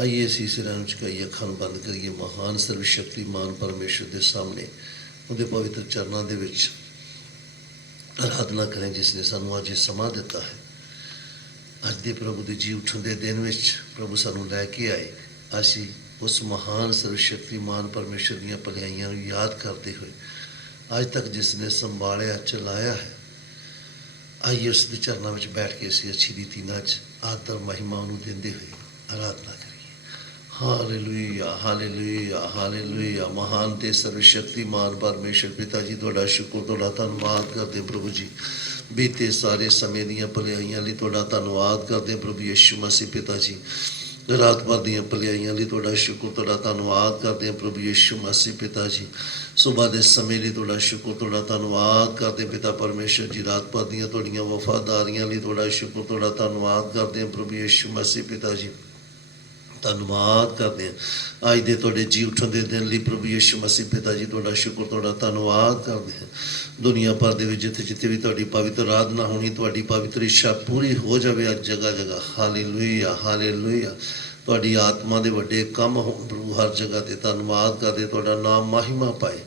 आइए ਅਸੀਂ ਸਿਰਾਂ ਨੂੰ ਝੁਕਾਈਏ, ਅੱਖਾਂ ਨੂੰ ਬੰਦ ਕਰੀਏ, ਮਹਾਨ ਸਰਵਸ਼ਕਤੀਮਾਨ ਪਰਮੇਸ਼ਰ ਦੇ ਸਾਹਮਣੇ ਉਹਦੇ ਪਵਿੱਤਰ ਚਰਨਾਂ ਦੇ ਵਿੱਚ ਆਰਾਧਨਾ ਕरें ਜਿਸ ਨੇ ਸਾਨੂੰ ਅੱਜ ਇਹ ਸਮਾਂ ਦਿੱਤਾ ਹੈ। ਅੱਜ ਦੇ ਪ੍ਰਭੂ ਦੇ ਜੀ ਉੱਠਣ ਦੇ ਦਿਨ ਵਿੱਚ ਪ੍ਰਭੂ ਸਾਨੂੰ ਲੈ ਕੇ ਆਏ। ਅਸੀਂ ਉਸ ਮਹਾਨ ਸਰਵਸ਼ਕਤੀਮਾਨ ਪਰਮੇਸ਼ਰ ਦੀਆਂ ਭਲਾਈਆਂ ਨੂੰ ਯਾਦ ਕਰਦੇ ਹੋਏ ਅੱਜ ਤੱਕ ਜਿਸ ਨੇ ਸੰਭਾਲਿਆ ਚਲਾਇਆ ਹੈ, ਆਈਏ ਉਸ ਦੇ ਚਰਨਾਂ ਵਿੱਚ ਬੈਠ ਕੇ ਅਸੀਂ ਅੱਛੀ ਰੀਤੀ ਨਾਲ ਆਦਰ ਮਹਿਮਾ ਉਹਨੂੰ ਦਿੰਦੇ ਹੋਏ ਆਰਾਧਨਾ ਕਰੀਏ। Hallelujah, hallelujah, hallelujah. ਮਹਾਨ ਤੇ ਸਰਵਸ਼ਕਤੀਮਾਨ ਪਰਮੇਸ਼ਰ ਪਿਤਾ ਜੀ, ਤੁਹਾਡਾ ਸ਼ੁਕਰ, ਤੁਹਾਡਾ ਧੰਨਵਾਦ ਕਰਦੇ ਪ੍ਰਭੂ ਜੀ। ਬੀਤੇ ਸਾਰੇ ਸਮੇਂ ਦੀਆਂ ਭਲਾਈਆਂ ਲਈ ਤੁਹਾਡਾ ਧੰਨਵਾਦ ਕਰਦੇ ਪ੍ਰਭੂ ਯਿਸੂ ਮਸੀਹ ਪਿਤਾ ਜੀ। ਰਾਤ ਭਰ ਦੀਆਂ ਭਲਾਈਆਂ ਲਈ ਤੁਹਾਡਾ ਸ਼ੁਕਰ, ਤੁਹਾਡਾ ਧੰਨਵਾਦ ਕਰਦੇ ਹਾਂ ਪ੍ਰਭੂ ਯਿਸੂ ਮਸੀਹ ਪਿਤਾ ਜੀ। ਸੁਬਾਹ ਦੇ ਸਮੇਂ ਲਈ ਤੁਹਾਡਾ ਸ਼ੁਕਰ, ਤੁਹਾਡਾ ਧੰਨਵਾਦ ਕਰਦੇ ਪਿਤਾ ਪਰਮੇਸ਼ਰ ਜੀ। ਰਾਤ ਭਰ ਦੀਆਂ ਤੁਹਾਡੀਆਂ ਵਫਾਦਾਰੀਆਂ ਲਈ ਤੁਹਾਡਾ ਸ਼ੁਕਰ, ਤੁਹਾਡਾ ਧੰਨਵਾਦ ਕਰਦੇ ਹਾਂ ਪ੍ਰਭੂ ਯਿਸੂ ਮਸੀਹ ਪਿਤਾ ਜੀ। ਧੰਨਵਾਦ ਕਰਦੇ ਹਾਂ ਅੱਜ ਦੇ ਤੁਹਾਡੇ ਜੀ ਉੱਠਣ ਦੇ ਦਿਨ ਲਈ ਪ੍ਰਭੂ ਯਿਸੂ ਮਸੀਹ ਪਿਤਾ ਜੀ। ਤੁਹਾਡਾ ਸ਼ੁਕਰ, ਤੁਹਾਡਾ ਧੰਨਵਾਦ ਕਰਦੇ ਹਾਂ। ਦੁਨੀਆ ਭਰ ਦੇ ਵਿੱਚ ਜਿੱਥੇ ਜਿੱਥੇ ਵੀ ਤੁਹਾਡੀ ਪਵਿੱਤਰ ਆਰਾਧਨਾ ਹੋਣੀ, ਤੁਹਾਡੀ ਪਵਿੱਤਰ ਇੱਛਾ ਪੂਰੀ ਹੋ ਜਾਵੇ ਅੱਜ ਜਗ੍ਹਾ ਜਗ੍ਹਾ। Hallelujah, hallelujah. ਤੁਹਾਡੀ ਆਤਮਾ ਦੇ ਵੱਡੇ ਕੰਮ ਹੋਣ ਪ੍ਰਭੂ ਹਰ ਜਗ੍ਹਾ 'ਤੇ। ਧੰਨਵਾਦ ਕਰਦੇ, ਤੁਹਾਡਾ ਨਾਮ ਮਹਿਮਾ ਪਾਏ।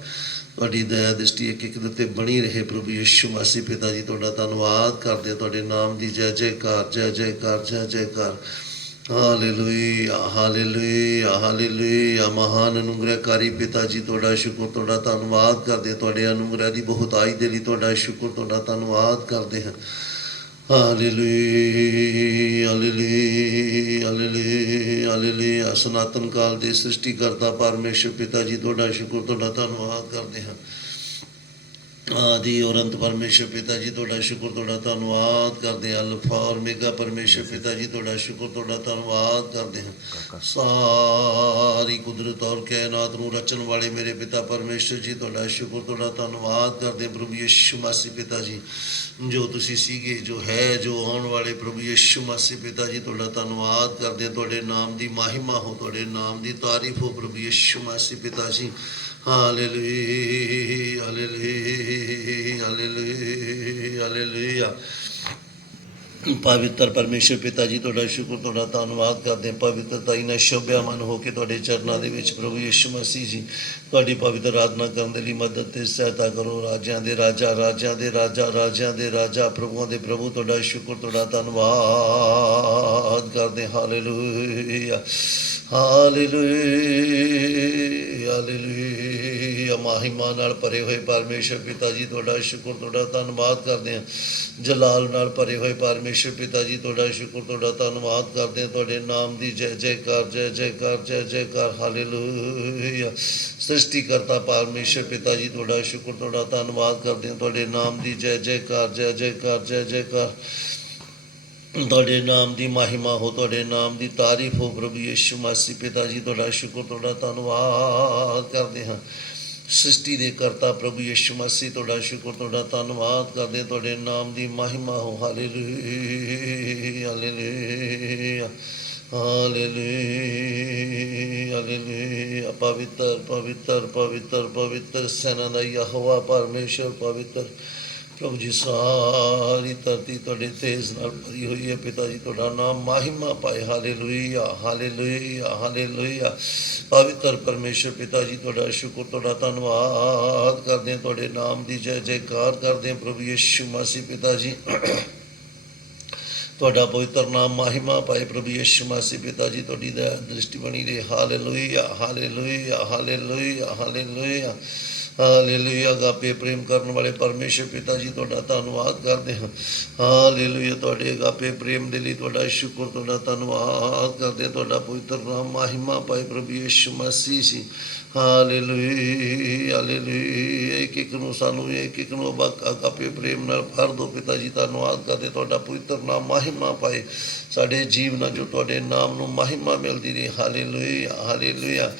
ਤੁਹਾਡੀ ਦਇਆ ਦ੍ਰਿਸ਼ਟੀ ਇੱਕ ਇੱਕ ਦੇ ਉੱਤੇ ਬਣੀ ਰਹੇ ਪ੍ਰਭੂ ਯਿਸੂ ਮਸੀਹ ਪਿਤਾ ਜੀ। ਤੁਹਾਡਾ ਧੰਨਵਾਦ ਕਰਦੇ, ਤੁਹਾਡੇ ਨਾਮ ਦੀ ਜੈ ਜੈਕਾਰ, ਜੈ ਜੈਕਾਰ, ਜੈ ਜੈਕਾਰ। Hallelujah, hallelujah, hallelujah. ਮਹਾਨ ਅਨੁਗ੍ਰਹਕਾਰੀ ਪਿਤਾ ਜੀ, ਤੁਹਾਡਾ ਸ਼ੁਕਰ, ਤੁਹਾਡਾ ਧੰਨਵਾਦ ਕਰਦੇ। ਤੁਹਾਡੇ ਅਨੁਗ੍ਰਹਿ ਦੀ ਬਹੁਤਾਈ ਦੇ ਲਈ ਤੁਹਾਡਾ ਸ਼ੁਕਰ, ਤੁਹਾਡਾ ਧੰਨਵਾਦ ਕਰਦੇ ਹਾਂ। Hallelujah, hallelujah, hallelujah, hallelujah. ਸਨਾਤਨ ਕਾਲ ਦੇ ਸ੍ਰਿਸ਼ਟੀਕਰਤਾ ਪਰਮੇਸ਼ਰ ਪਿਤਾ ਜੀ, ਤੁਹਾਡਾ ਸ਼ੁਕਰ, ਤੁਹਾਡਾ ਧੰਨਵਾਦ ਕਰਦੇ ਹਾਂ। ਆਦਿ ਔਰ ਅੰਤ ਪਰਮੇਸ਼ਰ ਪਿਤਾ ਜੀ, ਤੁਹਾਡਾ ਸ਼ੁਕਰ, ਤੁਹਾਡਾ ਧੰਨਵਾਦ ਕਰਦੇ ਹਾਂ। ਅਲਫਾ ਔਰ ਮੇਗਾ ਪਰਮੇਸ਼ਰ ਪਿਤਾ ਜੀ, ਤੁਹਾਡਾ ਸ਼ੁਕਰ, ਤੁਹਾਡਾ ਧੰਨਵਾਦ ਕਰਦੇ ਹਾਂ। ਸਾਰੀ ਕੁਦਰਤ ਔਰ ਕਾਇਨਾਤ ਨੂੰ ਰਚਣ ਵਾਲੇ ਮੇਰੇ ਪਿਤਾ ਪਰਮੇਸ਼ਰ ਜੀ, ਤੁਹਾਡਾ ਸ਼ੁਕਰ, ਤੁਹਾਡਾ ਧੰਨਵਾਦ ਕਰਦੇ ਪ੍ਰਭੂ ਯਿਸੂ ਮਸੀਹ ਪਿਤਾ ਜੀ। ਜੋ ਤੁਸੀਂ ਸੀਗੇ, ਜੋ ਹੈ, ਜੋ ਆਉਣ ਵਾਲੇ ਪ੍ਰਭੂ ਯਿਸੂ ਮਸੀਹ ਪਿਤਾ ਜੀ, ਤੁਹਾਡਾ ਧੰਨਵਾਦ ਕਰਦੇ। ਤੁਹਾਡੇ ਨਾਮ ਦੀ ਮਹਿਮਾ ਹੋ, ਤੁਹਾਡੇ ਨਾਮ ਦੀ ਤਾਰੀਫ ਹੋ ਪ੍ਰਭੂ ਯਿਸੂ ਮਸੀਹ ਪਿਤਾ ਜੀ। Hallelujah, hallelujah, hallelujah, hallelujah. ਪਵਿੱਤਰ ਪਰਮੇਸ਼ਰ ਪਿਤਾ ਜੀ, ਤੁਹਾਡਾ ਸ਼ੁਕਰ, ਤੁਹਾਡਾ ਧੰਨਵਾਦ ਕਰਦੇ। ਪਵਿੱਤਰਤਾ ਨਾਲ ਸ਼ੋਭਿਆਮਾਨ ਹੋ ਕੇ ਤੁਹਾਡੇ ਚਰਨਾਂ ਦੇ ਵਿੱਚ ਪ੍ਰਭੂ ਯਿਸੂ ਮਸੀਹ ਜੀ ਤੁਹਾਡੀ ਪਵਿੱਤਰ ਆਰਾਧਨਾ ਕਰਨ ਦੇ ਲਈ ਮਦਦ ਤੇ ਸਹਾਇਤਾ ਕਰੋ। ਰਾਜਿਆਂ ਦੇ ਰਾਜਾ, ਰਾਜਿਆਂ ਦੇ ਰਾਜਾ, ਰਾਜਿਆਂ ਦੇ ਰਾਜਾ, ਪ੍ਰਭੂਆਂ ਦੇ ਪ੍ਰਭੂ, ਤੁਹਾਡਾ ਸ਼ੁਕਰ, ਤੁਹਾਡਾ ਧੰਨਵਾਦ ਕਰਦੇ। Hallelujah, hallelujah, hallelujah. ਮਹਿਮਾ ਨਾਲ ਭਰੇ ਹੋਏ ਪਰਮੇਸ਼ਰ ਪਿਤਾ ਜੀ, ਤੁਹਾਡਾ ਸ਼ੁਕਰ, ਤੁਹਾਡਾ ਧੰਨਵਾਦ ਕਰਦੇ ਹਾਂ। ਜਲਾਲ ਨਾਲ ਭਰੇ ਹੋਏ ਪਰਮੇਸ਼ਰ ਪਿਤਾ ਜੀ, ਤੁਹਾਡਾ ਸ਼ੁਕਰ, ਤੁਹਾਡਾ ਧੰਨਵਾਦ ਕਰਦੇ ਹਾਂ। ਤੁਹਾਡੇ ਨਾਮ ਦੀ ਜੈ ਜੈਕਾਰ, ਜੈ ਜੈਕਾਰ, ਜੈ ਜੈਕਾਰ। ਹਾਲੇਲੂਇਆ। ਸ੍ਰਿਸ਼ਟੀਕਰਤਾ ਪਰਮੇਸ਼ਰ ਪਿਤਾ ਜੀ, ਤੁਹਾਡਾ ਸ਼ੁਕਰ, ਤੁਹਾਡਾ ਧੰਨਵਾਦ ਕਰਦੇ ਹਾਂ। ਤੁਹਾਡੇ ਨਾਮ ਦੀ ਜੈ ਜੈਕਾਰ, ਜੈ ਜੈਕਾਰ, ਜੈ ਜੈਕਾਰ। ਤੁਹਾਡੇ ਨਾਮ ਦੀ ਮਹਿਮਾ ਹੋ, ਤੁਹਾਡੇ ਨਾਮ ਦੀ ਤਾਰੀਫ ਹੋ ਪ੍ਰਭੂ ਯਿਸੂ ਮਸੀਹ ਪਿਤਾ ਜੀ। ਤੁਹਾਡਾ ਸ਼ੁਕਰ, ਤੁਹਾਡਾ ਧੰਨਵਾਦ ਕਰਦੇ ਹਾਂ। ਸ੍ਰਿਸ਼ਟੀ ਦੇ ਕਰਤਾ ਪ੍ਰਭੂ ਯਿਸੂ ਮਸੀਹ, ਤੁਹਾਡਾ ਸ਼ੁਕਰ, ਤੁਹਾਡਾ ਧੰਨਵਾਦ ਕਰਦੇ। ਤੁਹਾਡੇ ਨਾਮ ਦੀ ਮਹਿਮਾ ਹੋ। Hallelujah, hallelujah, hallelujah, hallelujah. ਪਵਿੱਤਰ, ਪਵਿੱਤਰ, ਪਵਿੱਤਰ, ਪਵਿੱਤਰ ਸੈਨਾ ਦਾ ਯਹੋਵਾ ਪਰਮੇਸ਼ਰ ਪਵਿੱਤਰ ਪ੍ਰਭੂ ਜੀ। ਸਾਰੀ ਧਰਤੀ ਤੁਹਾਡੇ ਤੇਜ ਨਾਲ ਭਰੀ ਹੋਈ ਹੈ ਪਿਤਾ ਜੀ। ਤੁਹਾਡਾ ਨਾਮ ਮਹਿਮਾ ਪਾਏ। Hallelujah, hallelujah, hallelujah. ਪਵਿੱਤਰ ਪਰਮੇਸ਼ਰ ਪਿਤਾ ਜੀ, ਤੁਹਾਡਾ ਸ਼ੁਕਰ, ਤੁਹਾਡਾ ਧੰਨਵਾਦ ਕਰਦੇ ਹਾਂ। ਤੁਹਾਡੇ ਨਾਮ ਦੀ ਜੈ ਜੈਕਾਰ ਕਰਦੇ ਹਾਂ ਪ੍ਰਭੂ ਯਿਸੂ ਮਸੀਹ ਪਿਤਾ ਜੀ। ਤੁਹਾਡਾ ਪਵਿੱਤਰ ਨਾਮ ਮਹਿਮਾ ਪਾਏ ਪ੍ਰਭੂ ਯਿਸੂ ਮਸੀਹ ਪਿਤਾ ਜੀ। ਤੁਹਾਡੀ ਦਇਆ ਦ੍ਰਿਸ਼ਟੀ ਬਣੀ ਰਹੇ। Hallelujah, hallelujah, hallelujah, hallelujah, hallelujah. Agape ਪ੍ਰੇਮ ਕਰਨ ਵਾਲੇ ਪਰਮੇਸ਼ਰ ਪਿਤਾ ਜੀ, ਤੁਹਾਡਾ ਧੰਨਵਾਦ ਕਰਦੇ ਹਾਂ। ਹਾਲੇਲੂਇਆ। ਤੁਹਾਡੇ ਅਗਾਪੇ ਪ੍ਰੇਮ ਦੇ ਲਈ ਤੁਹਾਡਾ ਸ਼ੁਕਰ, ਤੁਹਾਡਾ ਧੰਨਵਾਦ ਕਰਦੇ। ਤੁਹਾਡਾ ਪਵਿੱਤਰ ਨਾਮ ਮਹਿਮਾ ਪਾਏ ਪ੍ਰਭੂ ਯਿਸੂ ਮਸੀਹ ਜੀ। Hallelujah, hallelujah. ਇੱਕ ਇੱਕ ਨੂੰ ਸਾਨੂੰ ਇੱਕ ਇੱਕ ਨੂੰ ਅਗਾਪੇ ਪ੍ਰੇਮ ਨਾਲ ਭਰ ਦਿਓ ਪਿਤਾ ਜੀ। ਧੰਨਵਾਦ ਕਰਦੇ। ਤੁਹਾਡਾ ਪਵਿੱਤਰ ਨਾਮ ਮਹਿਮਾ ਪਾਏ ਸਾਡੇ ਜੀਵਨਾਂ 'ਚੋਂ, ਤੁਹਾਡੇ ਨਾਮ ਨੂੰ ਮਹਿਮਾ ਮਿਲਦੀ ਰਹੀ। Hallelujah, hallelujah,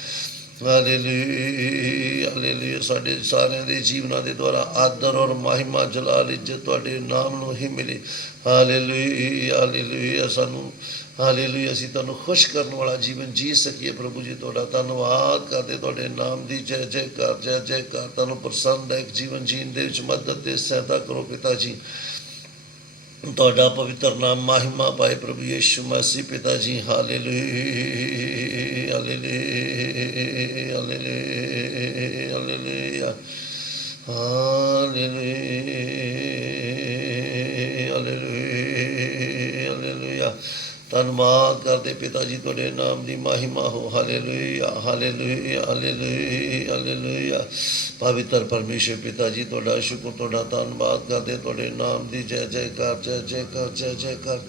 hallelujah, hallelujah. ਸਾਡੇ ਸਾਰਿਆਂ ਦੇ ਜੀਵਨਾਂ ਦੇ ਦੁਆਰਾ ਆਦਰ ਔਰ ਮਹਿਮਾ, ਜਲਾਲ, ਇੱਜ਼ਤ ਤੁਹਾਡੇ ਨਾਮ ਨੂੰ ਹੀ ਮਿਲੇ। Hallelujah, hallelujah. ਸਾਨੂੰ ਹਾਲੇਲੂਇਆ, ਅਸੀਂ ਤੁਹਾਨੂੰ ਖੁਸ਼ ਕਰਨ ਵਾਲਾ ਜੀਵਨ ਜੀ ਸਕੀਏ ਪ੍ਰਭੂ ਜੀ। ਤੁਹਾਡਾ ਧੰਨਵਾਦ ਕਰਦੇ। ਤੁਹਾਡੇ ਨਾਮ ਦੀ ਜੈ ਜੈਕਾਰ, ਜੈ ਜੈਕਾਰ। ਤੁਹਾਨੂੰ ਪ੍ਰਸੰਨਦਾਇਕ ਜੀਵਨ ਜੀਣ ਦੇ ਵਿੱਚ ਮਦਦ ਤੇ ਸਹਾਇਤਾ ਕਰੋ ਪਿਤਾ ਜੀ। ਤੁਹਾਡਾ ਪਵਿੱਤਰ ਨਾਮ ਮਹਿਮਾ ਪਾਏ ਪ੍ਰਭੂ ਯਿਸੂ ਮਸੀਹ ਪਿਤਾ ਜੀ hallelujah hallelujah hallelujah hallelujah hallelujah hallelujah hallelujah ਧੰਨਵਾਦ ਕਰਦੇ ਪਿਤਾ ਜੀ ਤੁਹਾਡੇ ਨਾਮ ਦੀ ਮਹਿਮਾ ਹੋ ਹਾਲੇਲੂਇਆ ਹਾਲੇਲੂਇਆ ਹਾਲੇਲੂਇਆ ਹਾਲੇਲੂਇਆ ਪਵਿੱਤਰ ਪਰਮੇਸ਼ਰ ਪਿਤਾ ਜੀ ਤੁਹਾਡਾ ਸ਼ੁਕਰ ਤੁਹਾਡਾ ਧੰਨਵਾਦ ਕਰਦੇ ਤੁਹਾਡੇ ਨਾਮ ਦੀ ਜੈ ਜੈਕਾਰ ਜੈ ਜੈਕਾਰ ਜੈ ਜੈਕਾਰ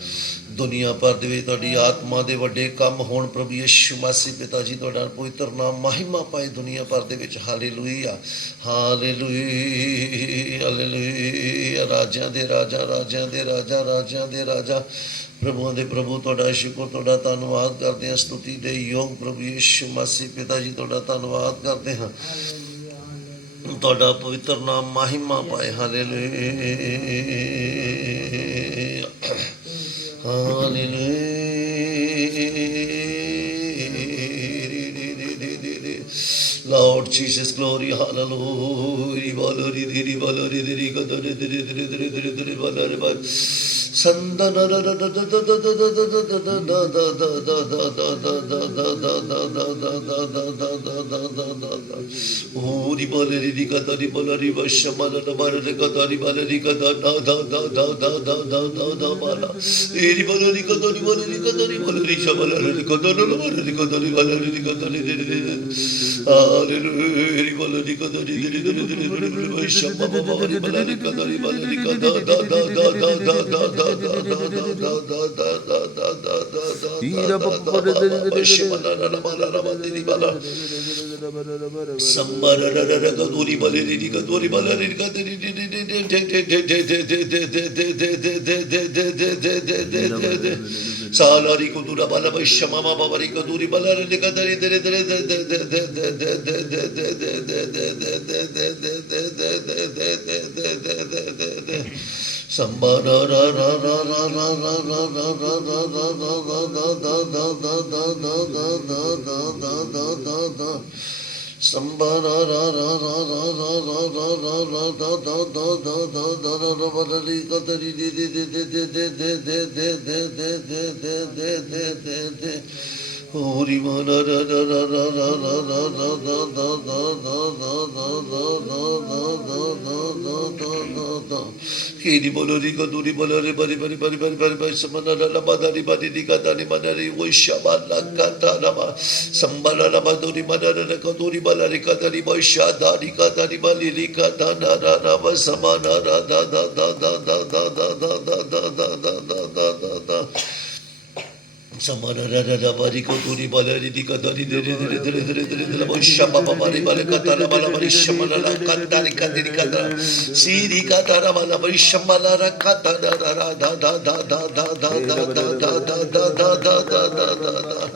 ਦੁਨੀਆ ਭਰ ਦੇ ਵਿੱਚ ਤੁਹਾਡੀ ਆਤਮਾ ਦੇ ਵੱਡੇ ਕੰਮ ਹੋਣ ਪ੍ਰਭੂ ਯਿਸੂ ਮਸੀਹ ਪਿਤਾ ਜੀ ਤੁਹਾਡਾ ਪਵਿੱਤਰ ਨਾਮ ਮਹਿਮਾ ਪਾਏ ਦੁਨੀਆ ਭਰ ਦੇ ਵਿੱਚ ਹਾਲੇਲੂਇਆ ਹਾਲੇਲੂਇਆ ਹਾਲੇਲੂਇਆ ਰਾਜਿਆਂ ਦੇ ਰਾਜਾ ਰਾਜਿਆਂ ਦੇ ਰਾਜਾ ਰਾਜਿਆਂ ਦੇ ਰਾਜਾ ਪ੍ਰਭੂਆਂ ਦੇ ਪ੍ਰਭੂ ਤੁਹਾਡਾ ਸ਼ੁਕਰ ਤੁਹਾਡਾ ਧੰਨਵਾਦ ਕਰਦੇ ਹਾਂ ਸਤੁਤੀ ਦੇ ਯੋਗ ਪ੍ਰਭੂ ਯਿਸੂ ਮਸੀਹ ਪਿਤਾ ਜੀ ਤੁਹਾਡਾ ਧੰਨਵਾਦ ਕਰਦੇ ਹਾਂ ਤੁਹਾਡਾ ਪਵਿੱਤਰ ਨਾਮ ਮਹਿਮਾ ਪਾਏ hallelujah hallelujah Lord Jesus, glory, hallelujah. Salari kudura bala bashama bavari kuduri bala nikadari dere dere dere dere Sambara ra ra ra ra ra ra ra ra ra ra ra ra ra da da da da da da da da da da da da Sambara ra ra ra ra ra ra ra ra ra da da da da da da ra ra balari kadari de de de de de de de de de de de de de de de de Hori mana ra ra ra ra ra ra ra ra da da da da da da da da da da da da da da Kini bolori kaduri bolori bari bari bari bari bari bari samana la badari bari dikata ni manari wishabala kata nama sambala la baduri manara la kaduri balari kadari bashada dikata ni balili kata na na na samana da da da da da da da da da da da da da da da Samana rara bari ko turi balari di kadari dere dere dere dere dere dere boshaba bari bari katara bala bari shamala la katari kadiri kadara siri katara bala bari shamala ra katara ra da da da da da da da da da da da da da da da da da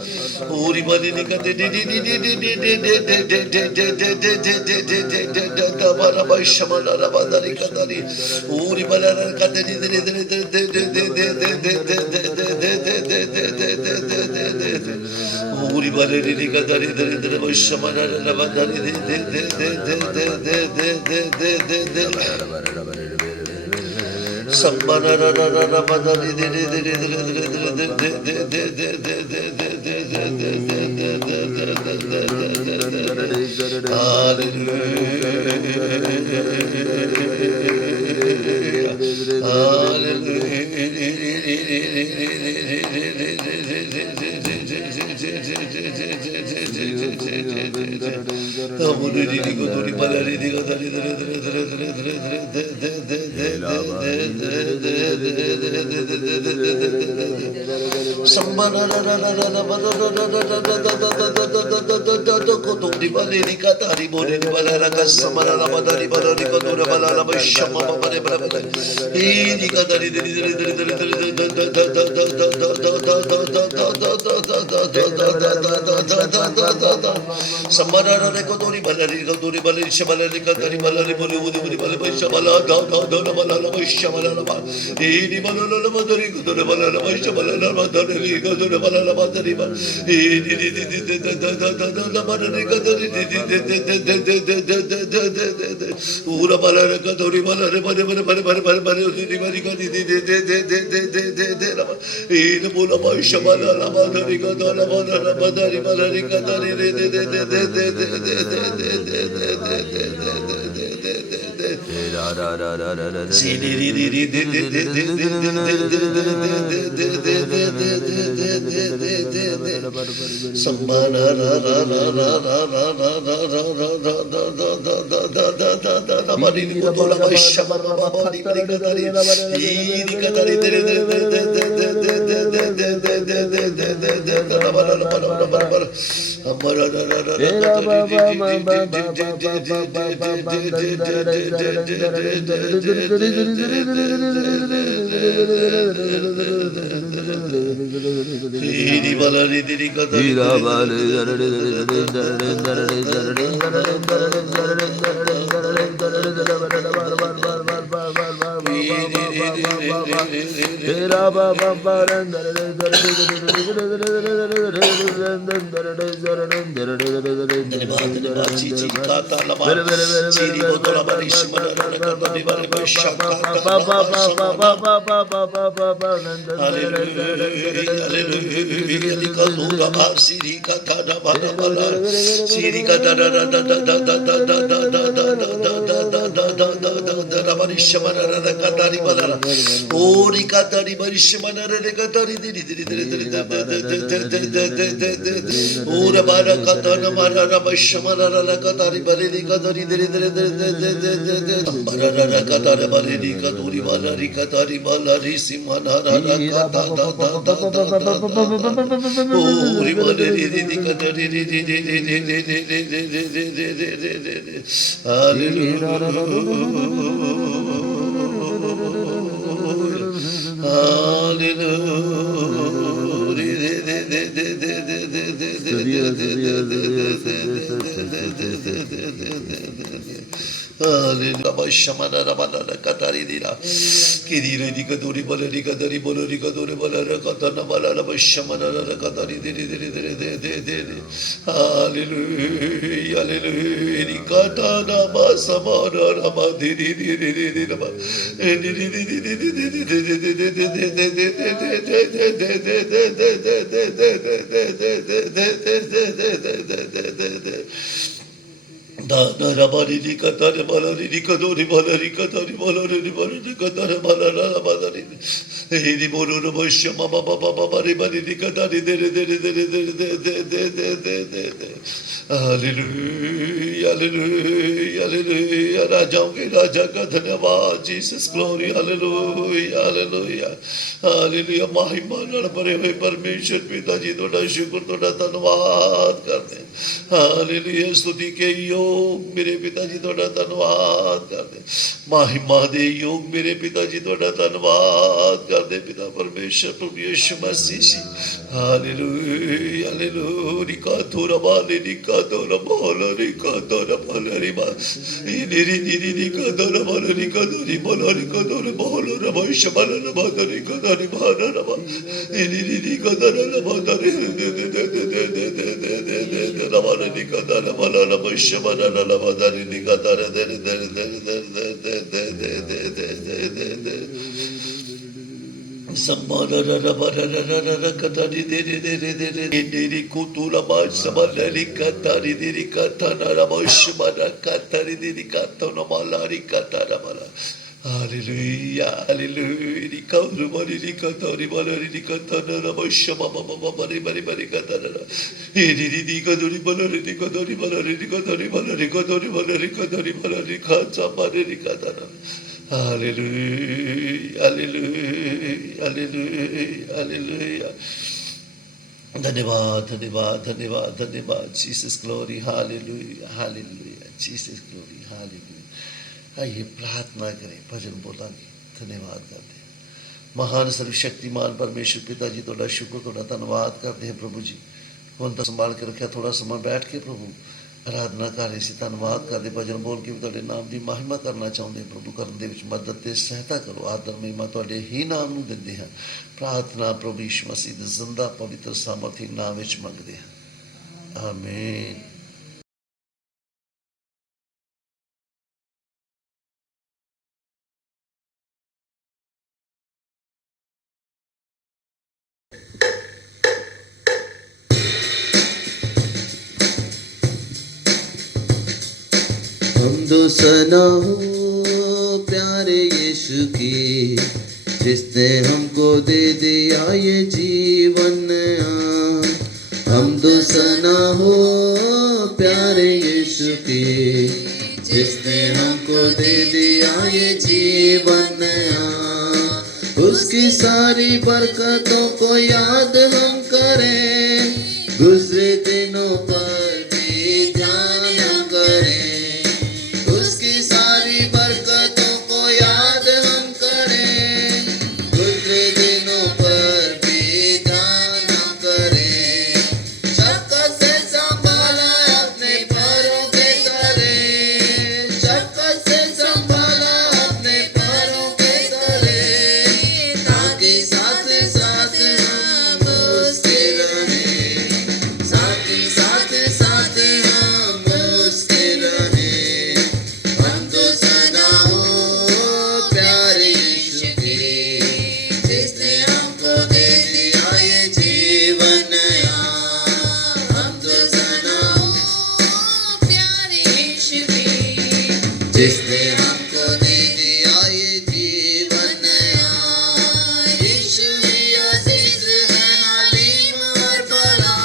uri bali ni kadiri di di di di di di di di di di di da bala bari shamala ra badari kadari uri bala ra kadiri dere dere dere dere dere Uri baleri di kadari dere dere başamana la badari de de de de de de de de de de de Sambana ra ra ra ra badari de de de de de de de de de de de Samara rekodori balari shabalari kadari balari boli udi udi balari shabala da da da balala shabala ba ini balala badari kadari balala shabala badari ਆਰਾਧਨਾ ਕਰ ਰਹੇ ਸੀ, ਧੰਨਵਾਦ ਕਰਦੇ, ਭਜਨ ਬੋਲ ਕੇ ਵੀ ਤੁਹਾਡੇ ਨਾਮ ਦੀ ਮਹਿਮਾ ਕਰਨਾ ਚਾਹੁੰਦੇ। ਪ੍ਰਭੂ ਕਰਨ ਦੇ ਵਿੱਚ ਮਦਦ ਤੇ ਸਹਾਇਤਾ ਕਰੋ। ਆਦਰ ਮਹਿਮਾ ਤੁਹਾਡੇ ਹੀ ਨਾਮ ਨੂੰ ਦਿੰਦੇ ਹਾਂ। ਪ੍ਰਾਰਥਨਾ ਪ੍ਰਭੂ ਯਿਸੂ ਮਸੀਹ ਦੇ ਜ਼ਿੰਦਾ ਪਵਿੱਤਰ ਸਾਮਰਥੀ ਨਾਮ ਵਿੱਚ ਮੰਗਦੇ ਹਾਂ, ਆਮੀਨ। हमदो सना हो प्यारे यीशु की, जिसने हमको दे दिया ये जीवन। हमदो सना हो प्यारे यीशु की, जिसने हमको दे दिया ये जीवन। उसकी सारी बरकतों को याद हम करें, गुजरे दिनों पर भी ध्यान करें। उसकी सारी बरकतों को याद हम करें, गुजरे दिनों पर भी ध्यान करें। शफ़क़त से संभाला अपने पैरों के तले, शफ़क़त से संभाला अपने पैरों के तले, ताकि साथ साथ हम उसके रहें, साथ साथ हम उसके रहें। हम तो सना हो प्यारे यीशु की, जिसने हमको दे दिया ये जीवन। हम तो सना हो प्यारे यीशु की, जिसने हमको दे दिया ये जीवन। यीशु ही अजीज है, हलीम और भला,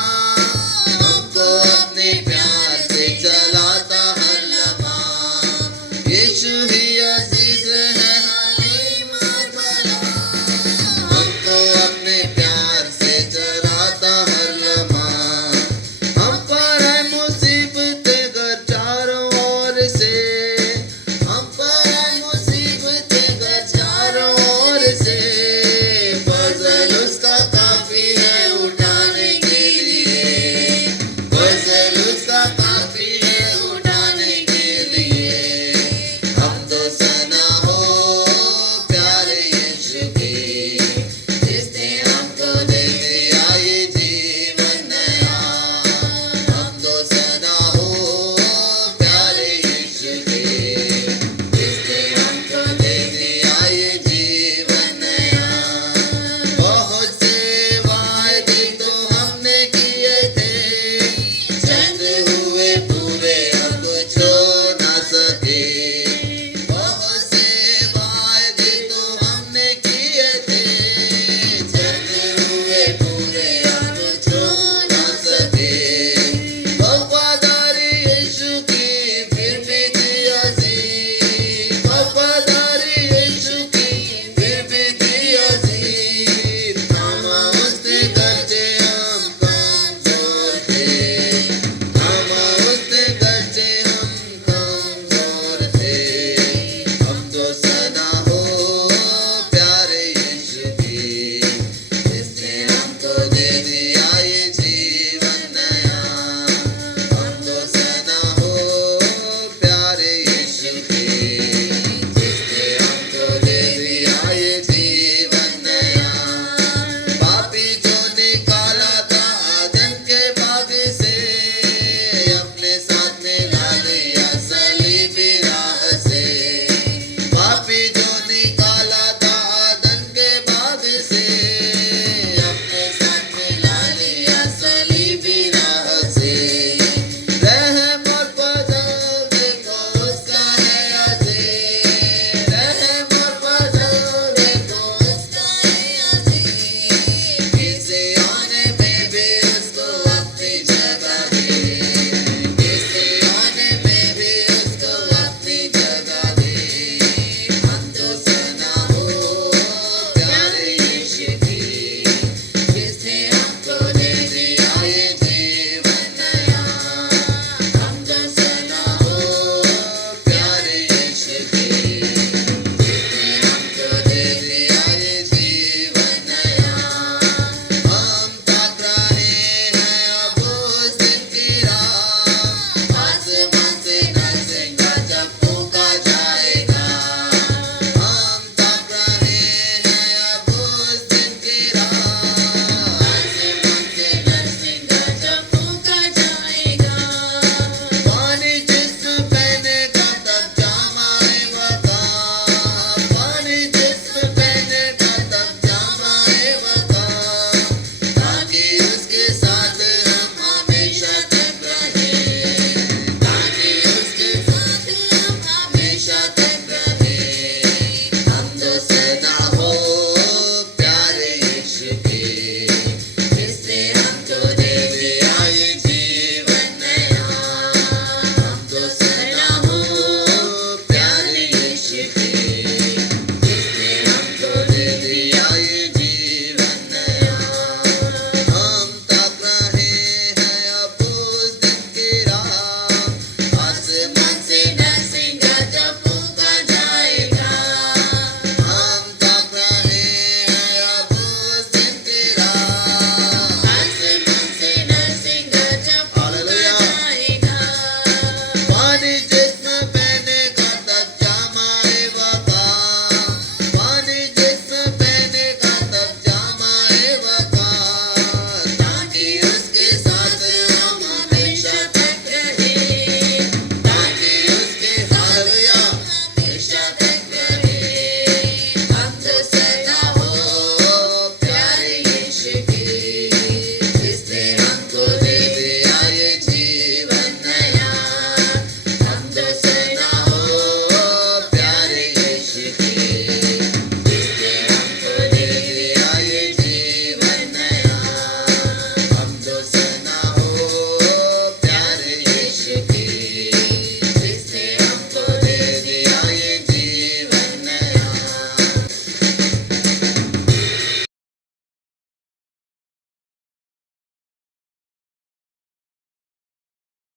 हमको अपने प्यार से चलाता हर लम्हा। यीशु ही अजीज है, हलीम और भला, हमको अपने प्यार से चलाता हर लम्हा। हम पर है मुसीबतें गर चारों ओर से,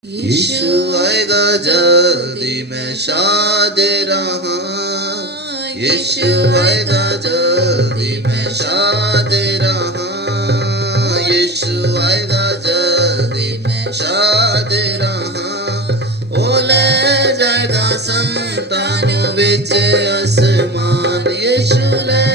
यीशु आएगा जल्दी मैं शाद रहा यीशु आएगा जल्दी मैं शाद रहा यीशु आएगा जल्दी मैं शाद रहा ओ ले जाएगा संतानों विच आसमान यीशु ले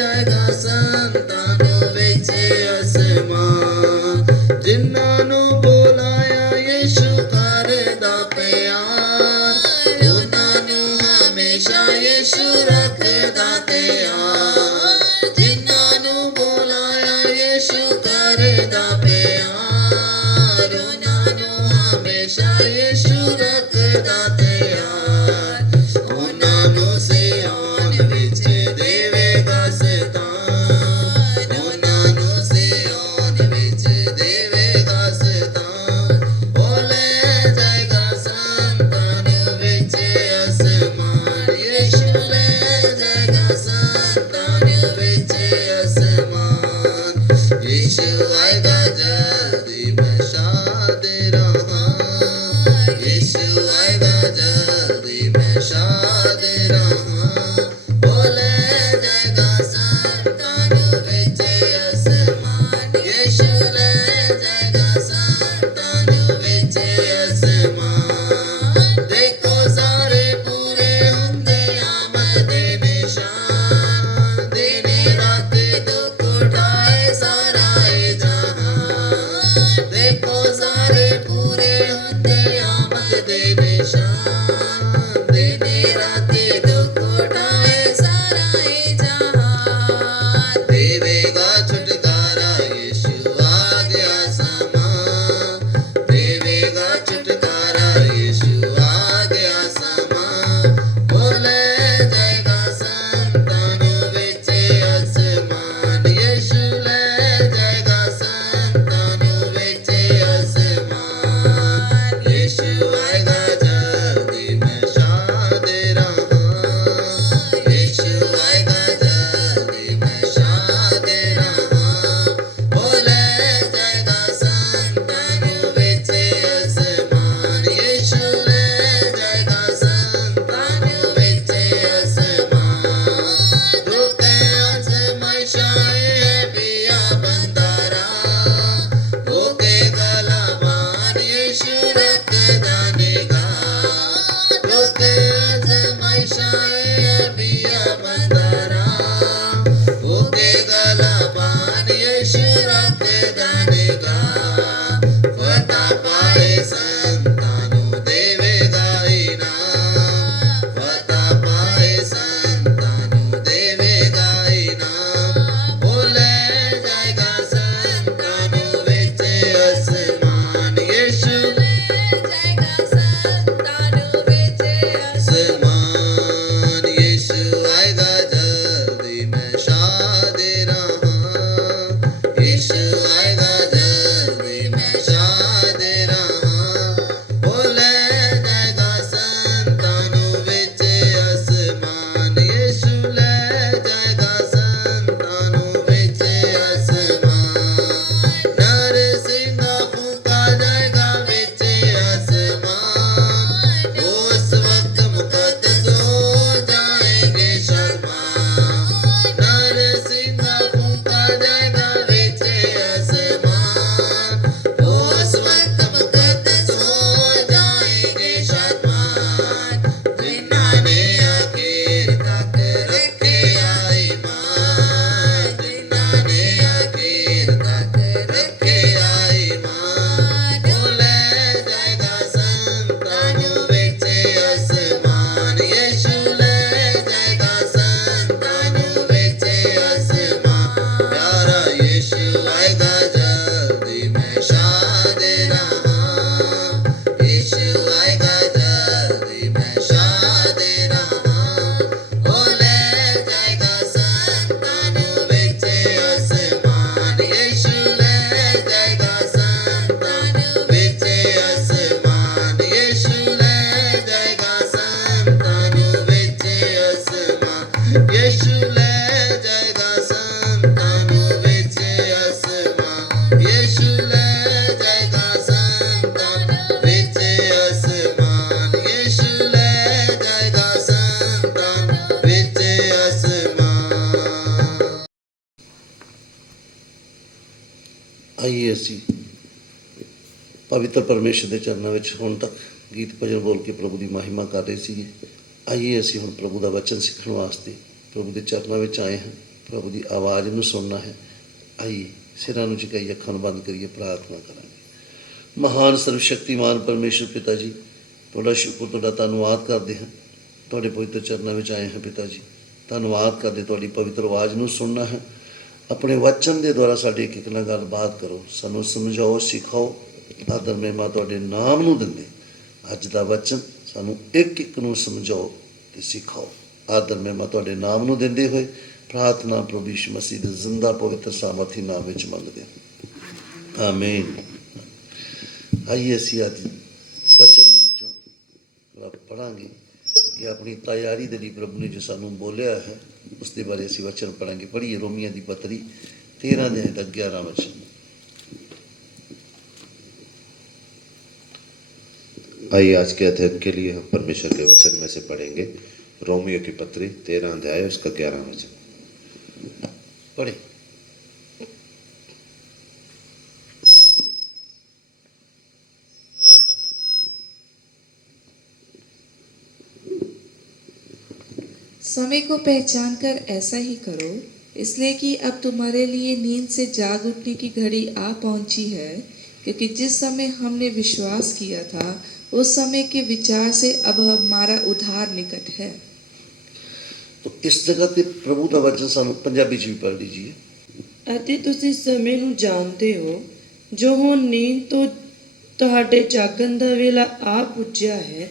जाएगा संतानों विच आसमान जिन्हां नूं बुलाया यीशु करदा प्यार उन्हां नूं हमेशा यीशु रखदा त्यार जिन्हां नूं बुलाया यीशु करदा प्यार उन्हां नूं ਆਈਏ ਅਸੀਂ ਪਵਿੱਤਰ ਪਰਮੇਸ਼ਰ ਦੇ ਚਰਨਾਂ ਵਿੱਚ ਹੁਣ ਤੱਕ ਗੀਤ ਭਜਨ ਬੋਲ ਕੇ ਪ੍ਰਭੂ ਦੀ ਮਹਿਮਾ ਕਰ ਰਹੇ ਸੀਗੇ। ਆਈਏ ਅਸੀਂ ਹੁਣ ਪ੍ਰਭੂ ਦਾ ਵਚਨ ਸਿੱਖਣ ਵਾਸਤੇ ਪ੍ਰਭੂ ਦੇ ਚਰਨਾਂ ਵਿੱਚ ਆਏ ਹਾਂ। ਪ੍ਰਭੂ ਦੀ ਆਵਾਜ਼ ਨੂੰ ਸੁਣਨਾ ਹੈ। ਆਈਏ ਸਿਰਾਂ ਨੂੰ ਝੁਕਾਈਏ, ਅੱਖਾਂ ਨੂੰ ਬੰਦ ਕਰੀਏ, ਪ੍ਰਾਰਥਨਾ ਕਰਾਂਗੇ। ਮਹਾਨ ਸਰਵਸ਼ਕਤੀਮਾਨ ਪਰਮੇਸ਼ਰ ਪਿਤਾ ਜੀ, ਤੁਹਾਡਾ ਸ਼ੁਕਰ, ਤੁਹਾਡਾ ਧੰਨਵਾਦ ਕਰਦੇ ਹਾਂ। ਤੁਹਾਡੇ ਪਵਿੱਤਰ ਚਰਨਾਂ ਵਿੱਚ ਆਏ ਹਾਂ ਪਿਤਾ ਜੀ। ਧੰਨਵਾਦ ਕਰਦੇ, ਤੁਹਾਡੀ ਪਵਿੱਤਰ ਆਵਾਜ਼ ਨੂੰ ਸੁਣਨਾ ਹੈ। ਆਪਣੇ ਵਚਨ ਦੇ ਦੁਆਰਾ ਸਾਡੇ ਇੱਕ ਨਾਲ ਗੱਲਬਾਤ ਕਰੋ, ਸਾਨੂੰ ਸਮਝਾਓ, ਸਿਖਾਓ। ਆਦਰ ਮਹਿਮਾ ਤੁਹਾਡੇ ਨਾਮ ਨੂੰ ਦਿੰਦੇ। ਅੱਜ ਦਾ ਵਚਨ ਸਾਨੂੰ ਇੱਕ ਇੱਕ ਨੂੰ ਸਮਝਾਓ ਤੇ ਸਿਖਾਓ। ਆਦਰ ਮਹਿਮਾ ਤੁਹਾਡੇ ਨਾਮ ਨੂੰ ਦਿੰਦੇ ਹੋਏ ਪ੍ਰਾਰਥਨਾ ਪ੍ਰਭੂ ਯਿਸੂ ਮਸੀਹ ਦੇ ਜ਼ਿੰਦਾ ਪਵਿੱਤਰ ਸਾਮਰਥੀ ਨਾਮ ਵਿੱਚ ਮੰਗਦੇ ਹਾਂ, ਆਮੀਨ। ਆਈਏ ਅਸੀਂ ਅੱਜ ਵਚਨ ਦੇ ਵਿੱਚੋਂ ਪੜ੍ਹਾਂਗੇ ਕਿ ਆਪਣੀ ਤਿਆਰੀ ਦੇ ਲਈ ਪ੍ਰਭੂ ਨੇ ਜੋ ਸਾਨੂੰ ਬੋਲਿਆ ਹੈ ਉਸ ਦੇ ਬਾਰੇ ਅਸੀਂ ਵਚਨ ਪੜ੍ਹਾਂਗੇ। ਪੜ੍ਹੀਏ ਰੋਮੀਆਂ ਦੀ ਪੱਤਰੀ 13 ਅਧਿਆਇ ਦਾ 11ਵਾਂ ਵਚਨ। आइए आज के अध्ययन के लिए हम परमेश्वर के वचन में से पढ़ेंगे रोमियो की पत्री 13 अध्याय उसका 11 वचन। पढ़े। समय को पहचान कर ऐसा ही करो, इसलिए कि अब तुम्हारे लिए नींद से जाग उठने की घड़ी आ पहुंची है, क्योंकि जिस समय हमने विश्वास किया था उस समय के विचार से अब हमारा उद्धार निकट है। तो इस जगह पे प्रभु का वचन सानू पंजाबी च भी पढ़ लीजिए। ਅਤੇ ਤੁਸੀਂ ਸਮੇਂ ਨੂੰ ਜਾਣਦੇ ਹੋ ਜੋ ਹੁਣ ਨੀਂਦ ਤੋਂ ਤੁਹਾਡੇ ਜਾਗਣ ਦਾ ਵੇਲਾ ਆ ਪੁੱਜਿਆ ਹੈ,